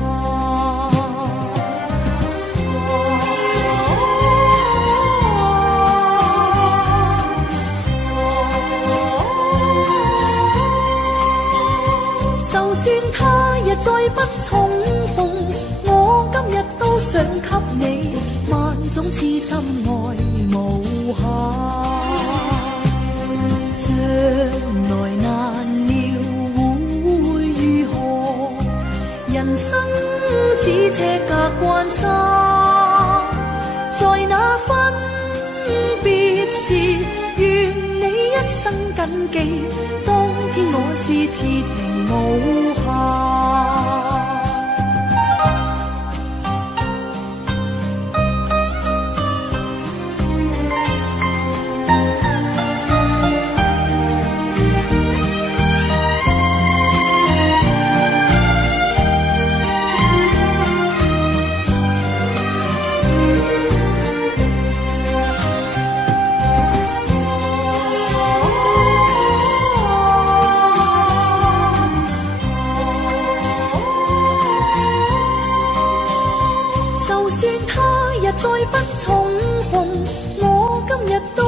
就算他日再不重逢，我今日都想給你萬種痴心愛無限。將來難料會如何，人生只這隔關山，在那分別時，願你一生謹記，當天我是痴情無限。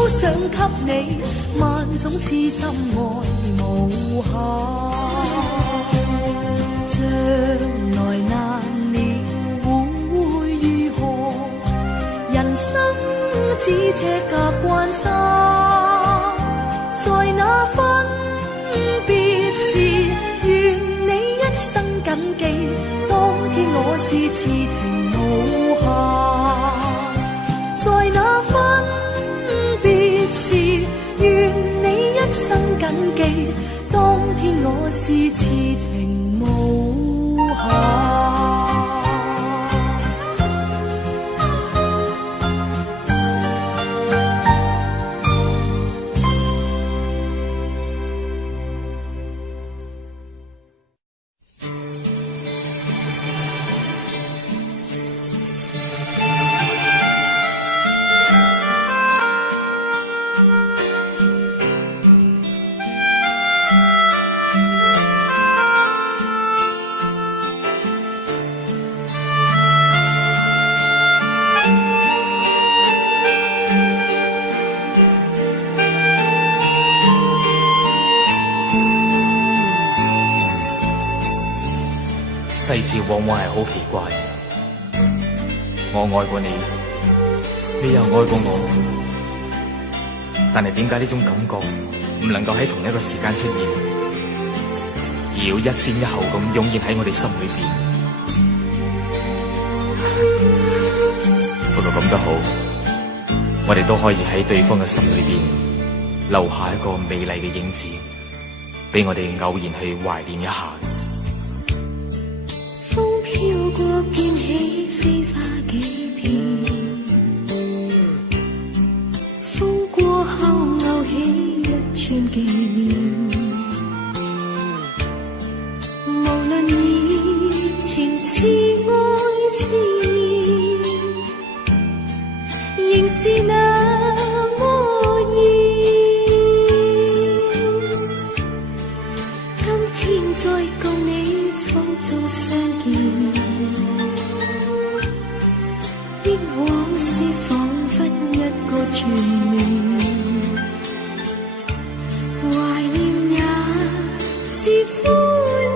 都想給你萬種痴心愛無限。將來難了會如何？人生只這隔關山，在那分別時，願你一生謹記，當天我是痴情無限。在那分別時，願你一生謹記，當天我是痴情無限。世事往往係好奇怪，我愛過你，你又愛過我，但係點解呢種感覺唔能夠喺同一個時間出現，而要一先一後咁湧現喺我哋心裏邊？不過咁都好，我哋都可以喺對方嘅心裏邊留下一個美麗嘅影子，俾我哋偶然去懷念一下。飄過溅起飛花幾片，風過後勾起一串紀念。無論以前是愛是厭，仍是那麼熱。今天再共你風中相見，憶往事彷彿一個傳念，懷念也是歡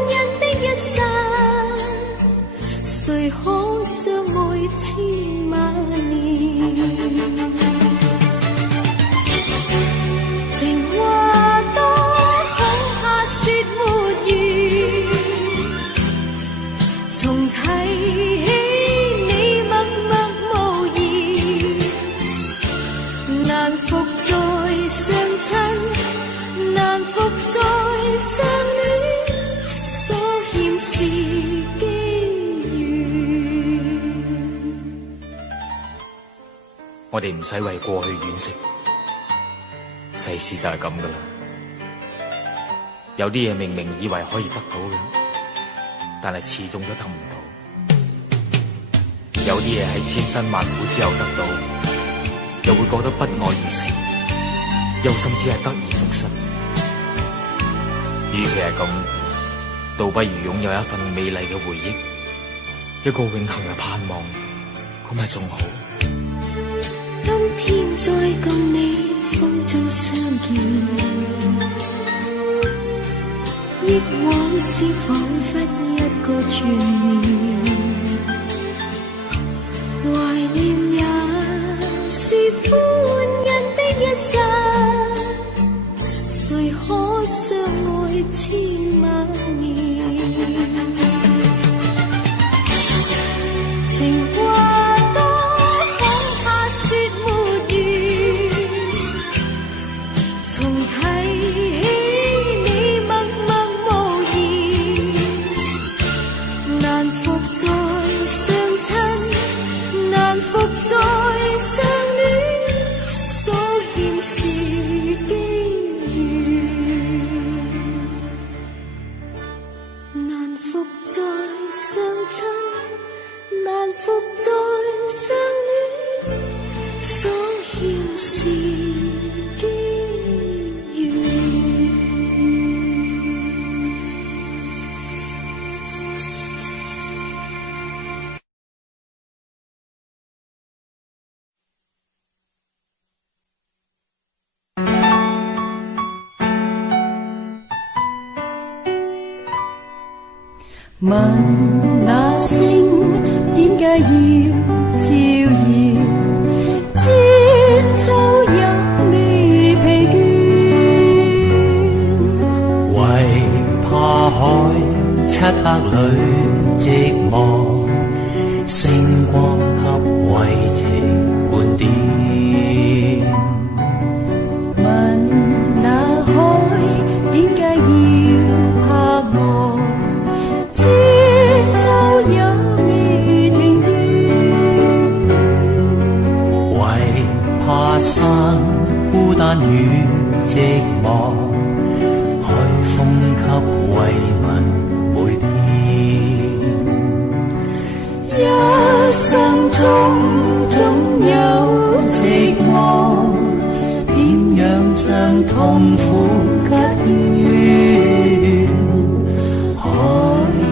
欣的一剎，誰可相愛千萬年？情話多恐怕說沒完，重提起你默默無言，難復再相親，難復再相戀，所欠是機緣。我哋唔使為過去惋惜，世事就係咁噶啦。有啲嘢明明以為可以得到嘅，但係始終都得唔到。有啲嘢喺千辛萬苦之後得到，又會覺得不外如是，又甚至係得而復失。與其係咁，倒不如擁有一份美麗嘅回憶，一個永恆嘅盼望，咁咪仲好。今天再共你風中相見，憶往事彷彿一個傳念，懷念也是歡欣的一剎，誰可相愛千萬年？情話多恐怕說沒完，重提起你默默無言，難問那星點解要照耀？千秋也未疲倦，為怕海漆黑裏寂寞，星光給慰藉半點。問那海點解要拍磨？千秋也未停斷，為怕山孤單與寂寞，海風給慰問每點。一生中總有寂寞，點樣將痛苦吉怨？海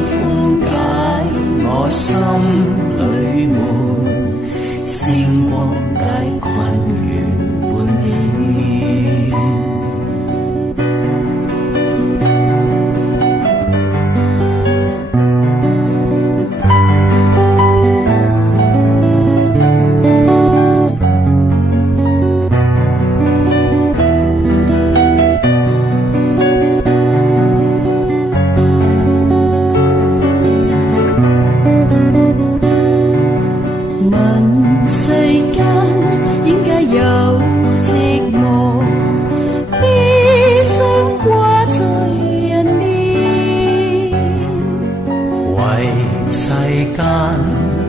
風解我心裏悶，星光解困倦半點。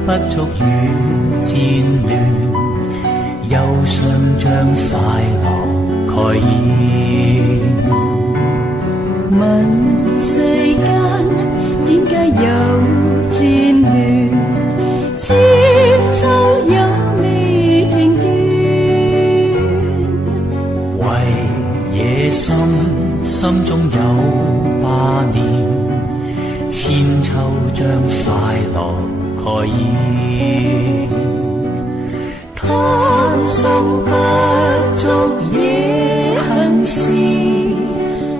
不足與戰亂，憂傷將快樂蓋掩。問世間點解有戰亂，千秋也未停斷？為野心心中有霸念，千秋將快樂蓋掩。貪心不足也恨事，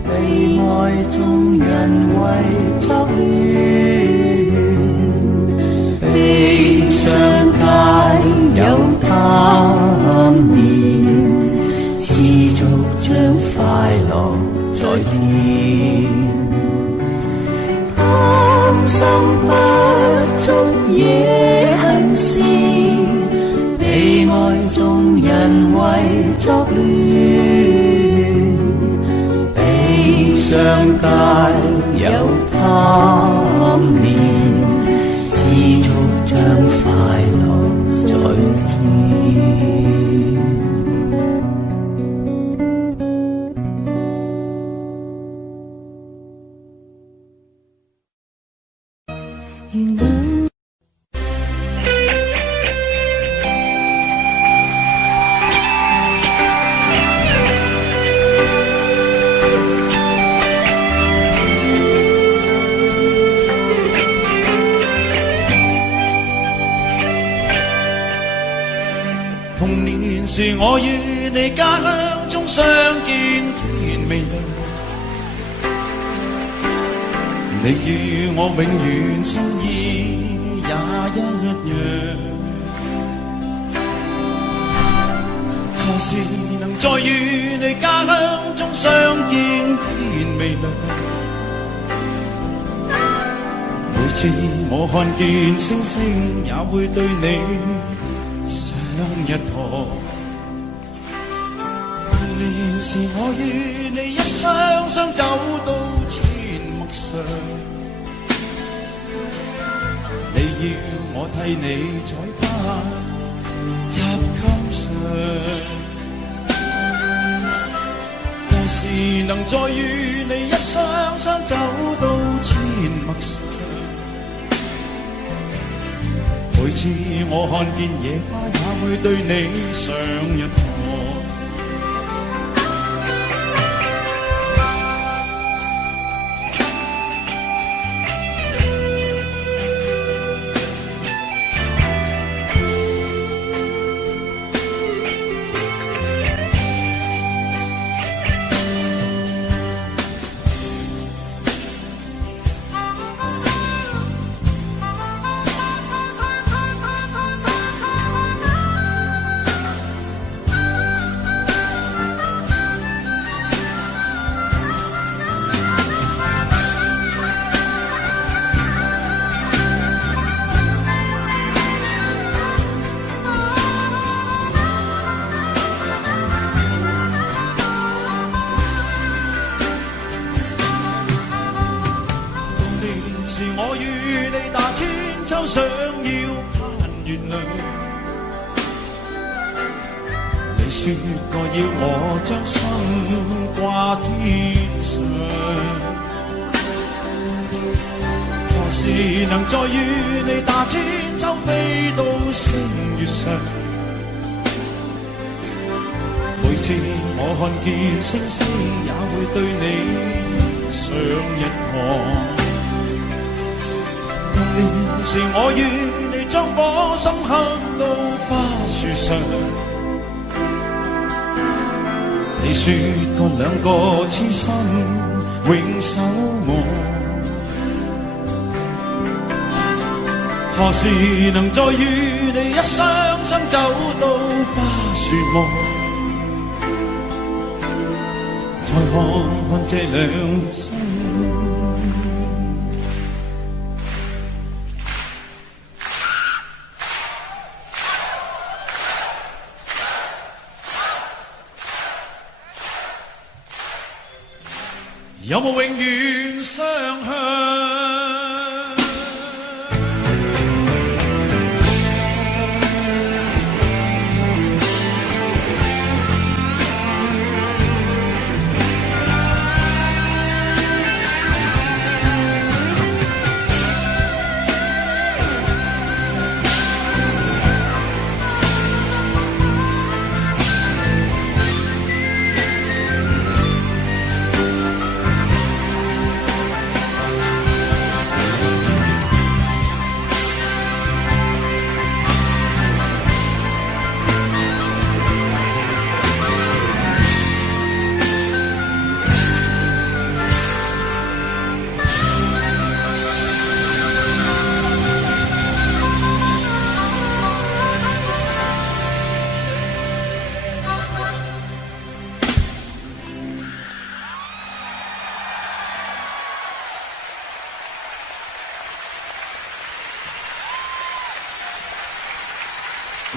被愛眾人為作亂，悲傷皆有貪念，知足將快樂在天。貪心不足也恨事，被愛眾人為作亂，悲傷皆有貪念，知足將快樂在天。童年時我與你家鄉中相見天未亮，你與我永遠心意也一樣。何時能再與你家鄉中相見天未亮？每次我看見星星也會對你一趟。童年時我與你一雙雙走到阡陌上，你要我替你採花插襟上。何時能再與你一雙雙走到阡陌上？每次我看見野花也會對你上一課。想要攀原諒。你說過要我將心掛天上，何時能再與你打千秋飛到星月上？每次我看見星星，也會對你上一堂。童年時我與你將火深刻到花樹上，你說過兩個痴心永守我，何時能再與你一雙雙走到花樹望？再看看這兩心。有冇永遠相向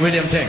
？William Ting。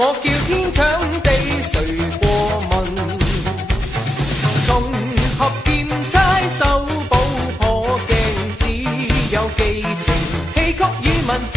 我叫天搶地誰過問？綜合劍差修補破鏡，只有寄情戲曲與文字。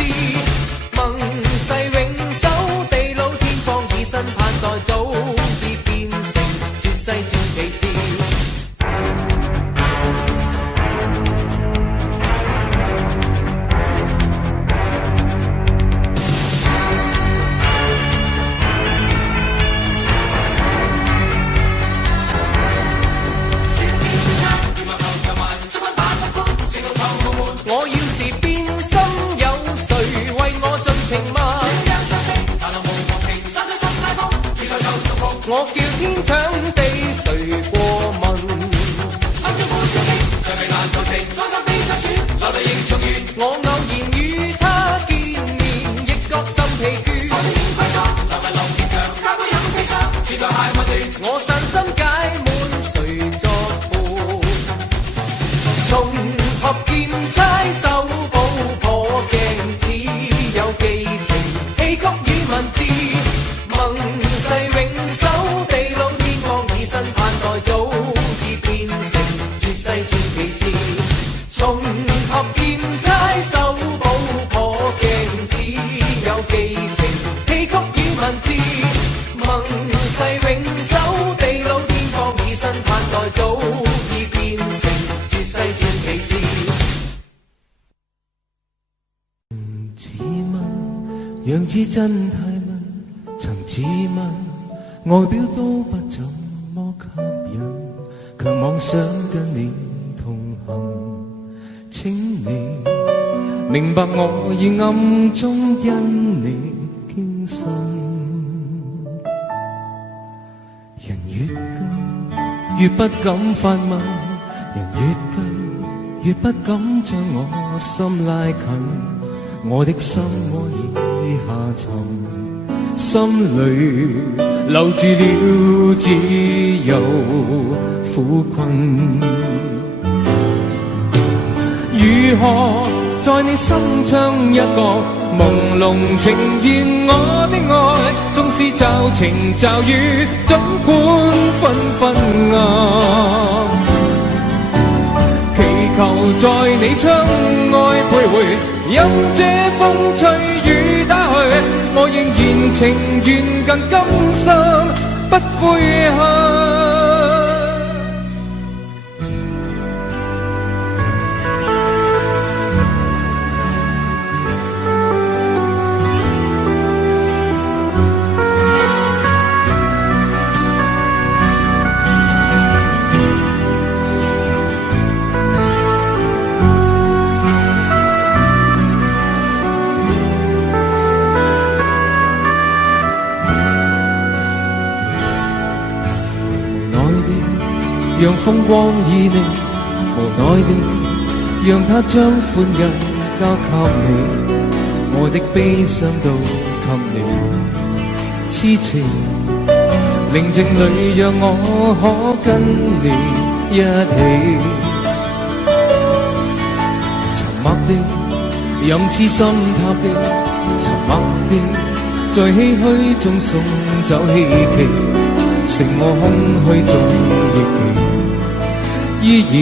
我叫天搶地，誰過問？暗中呼聲的，尚未難逃情，多心悲傷選，流淚仍重圓。我偶然與他見面，亦覺心疲倦。我哋應規則，來為留前場，交杯飲砒霜，自在太溫暖。我散心解滿，誰作伴？重合劍差手補破鏡，只有寄情戲曲與文字。盟誓永守，地老天荒以身盼待，早已變成絕世傳奇事。重合劍差手補破鏡，只有寄情戲曲與文字。盟誓永守，地老天荒以身盼待，早已變成絕世傳奇事。自問樣子真太笨，曾自問外表都不怎麼吸引，卻妄想跟你同行。請你明白我已暗中因你傾心。人越近越不敢發問，人越近越不敢將我心拉近。我的心窩已下沉，心裏留住了只有苦困。如何在你心窗一角朦朧呈現我的愛？縱是驟晴驟雨，總管紛紛暗。祈求在你窗外徘徊，任這風吹雨打去，我仍然情願更甘心，不悔恨。讓風光旖旎，無奈地讓它將歡欣交給你，我的悲傷都給你。痴情寧靜裏，讓我可跟你一起，沉默地任痴心塌地，沉默地在唏噓中送走希冀，剩我空虛中憶記。依然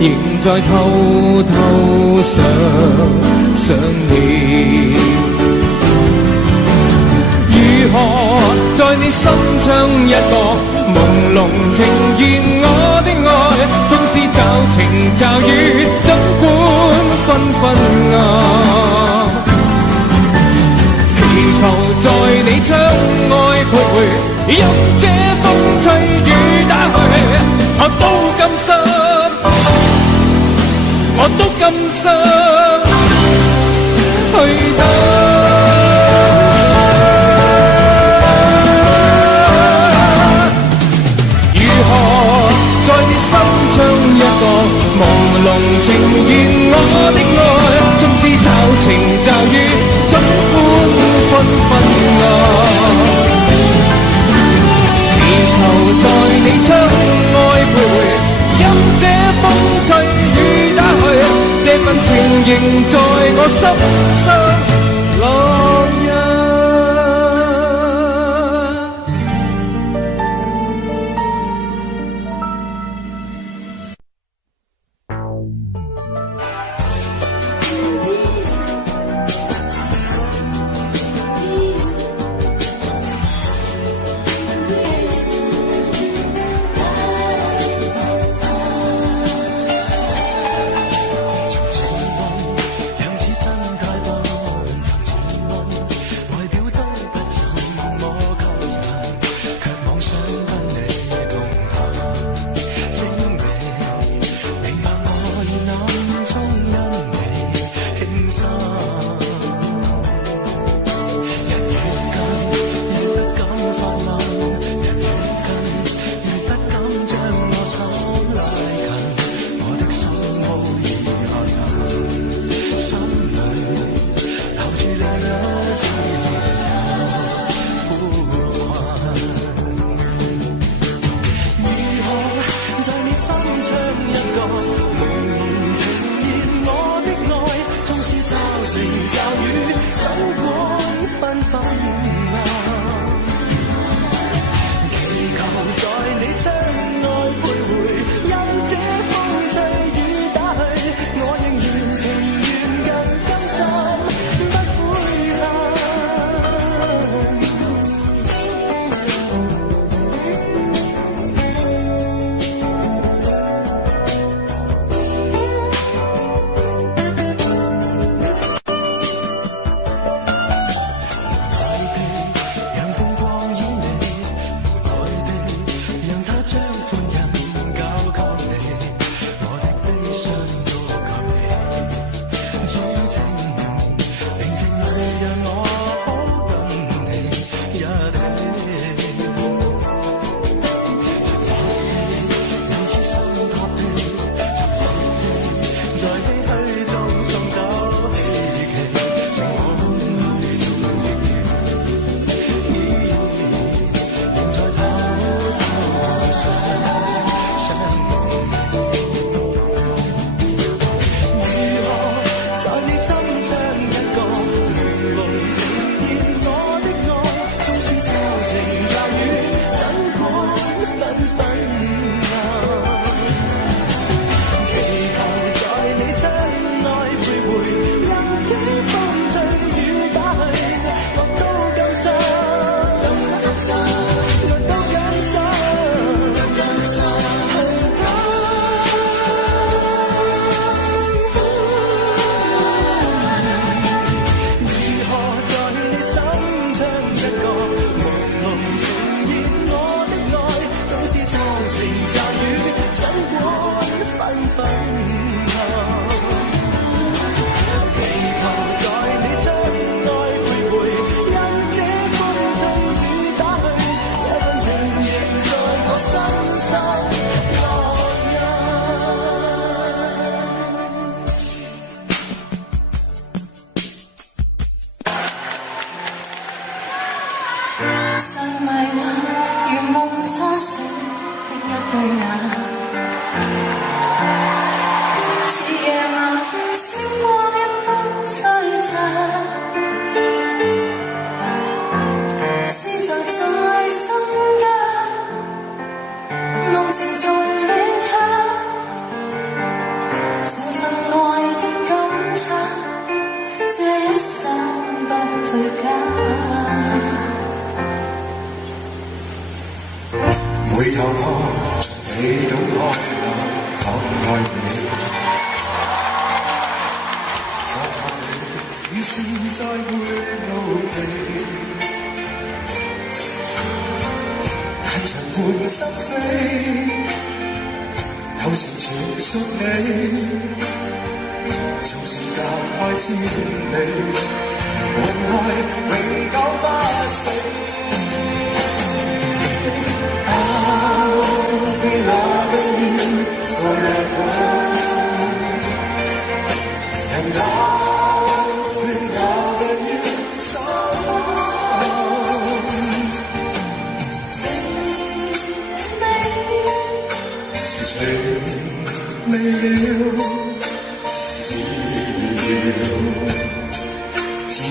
仍在偷偷想你，如何在你心窗一角朦朧呈現我的愛？縱是驟晴驟雨，總管紛紛暗。祈求在你窗外徘徊，任這風吹雨打去，我都甘心，我都甘心去等。如何在你心窗一角朦朧呈現我的愛？縱是驟晴驟雨，總管紛紛暗。祈求在你窗外徘徊，任這風吹雨打去，這份情仍在我心上烙印。樣子真太笨，情從未淡，這份愛的感嘆，這一生不退減。回頭看，從你到開朗，看愛你，放下你，於是再會努力。但長伴心飛，有情全屬你，縱是隔開千里，換愛永久不死。I'll be loving you forever, and I'll be loving you so long. 情未了，知了，知了，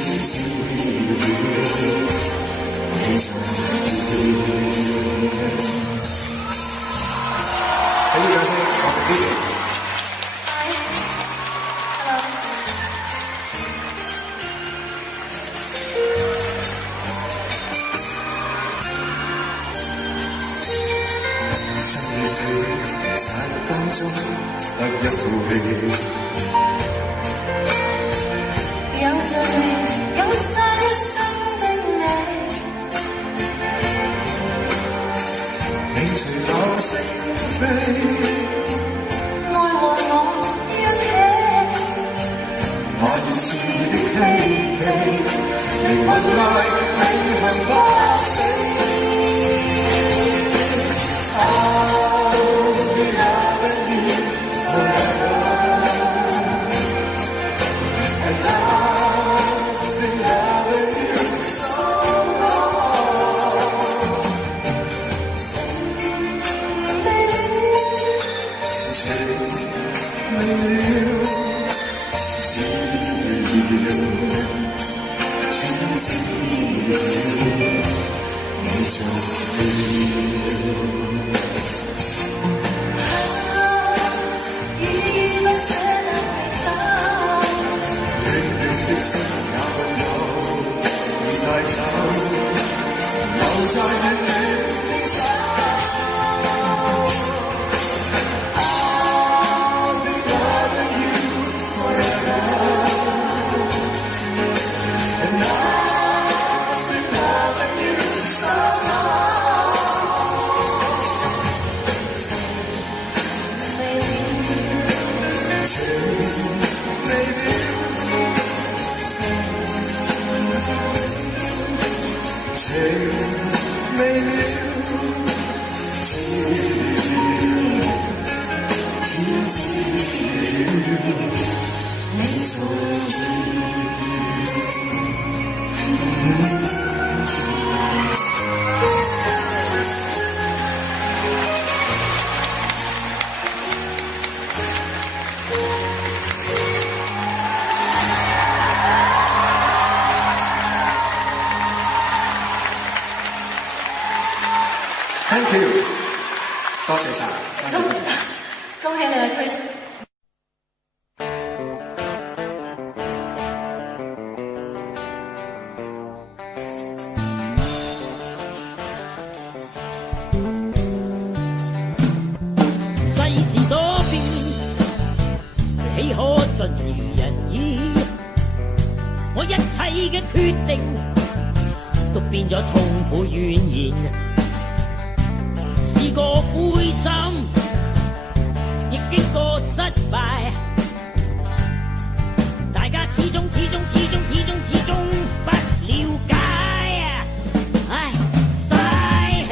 你就俾啲掌聲，我哋啲生與死其實當中得一套戲，有着你，有着一生的你，你隨我升飛。愛和我一起，我熱熾的希冀，靈魂愛永恆不死。I'll be loving you forever, and I'll be loving you so long. 情未了，知了，千知了，你就了。依依不捨得走，暖暖的心也沒有被帶走，留在暖暖的秋。I'll be loving you forever, and I'll be loving you so long. 情未了，情未了，知了，天知了，你做了。Thank you， 多謝晒，恭喜你啊 Chris！世事多變，豈可盡如人意？我一切嘅決定都變咗痛苦怨言。試過灰心，亦經過失敗，大家始終不了解，唉，嘥氣。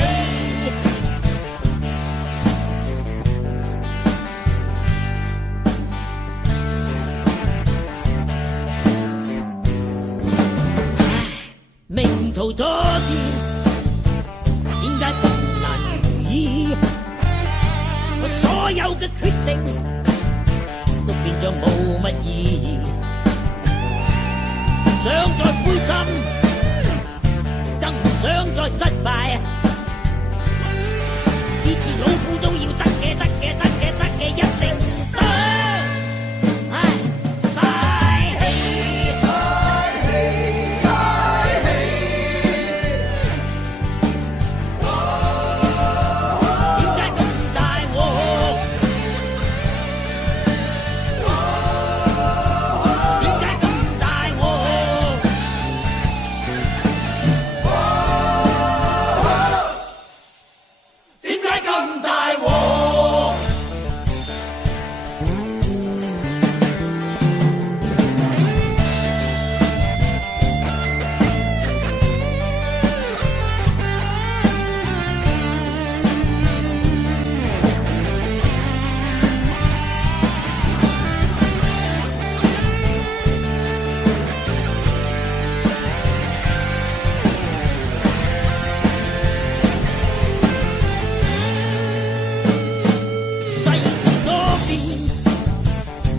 命途多變，點解咁難如意？我所有嘅決定都變咗冇乜意義，想再灰心，更唔想再失敗。以前老虎都要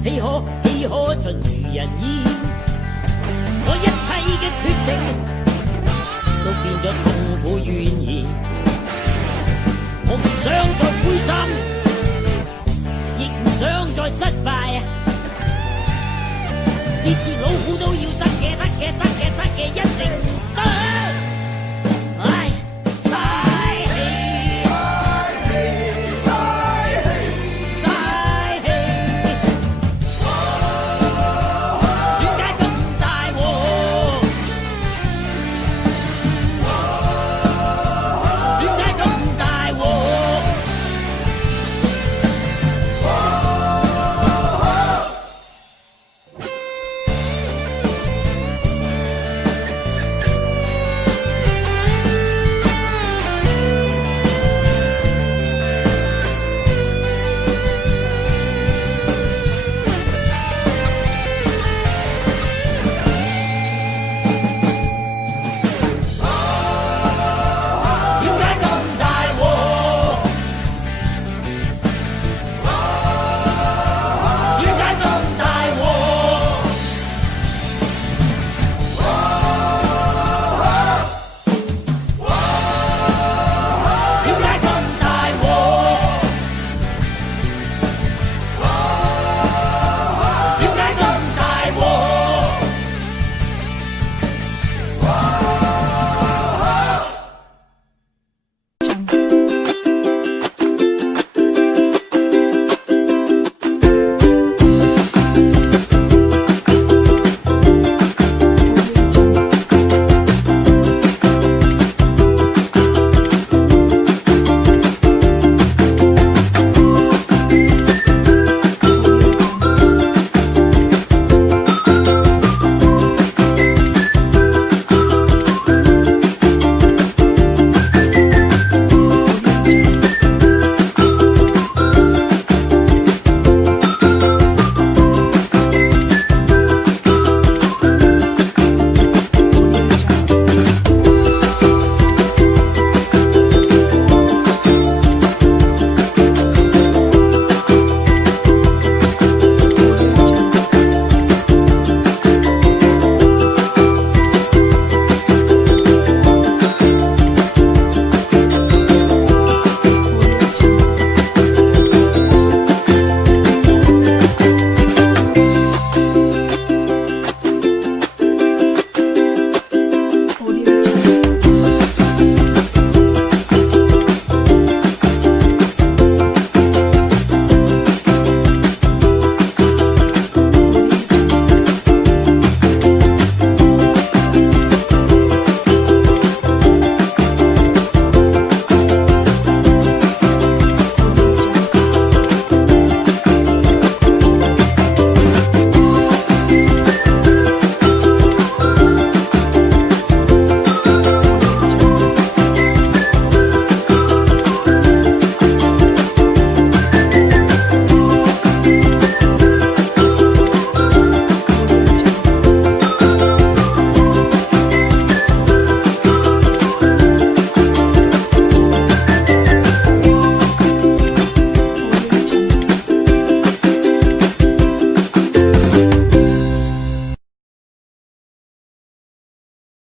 豈可盡如人意？我一切嘅決定都變咗痛苦怨言，我唔想再灰心。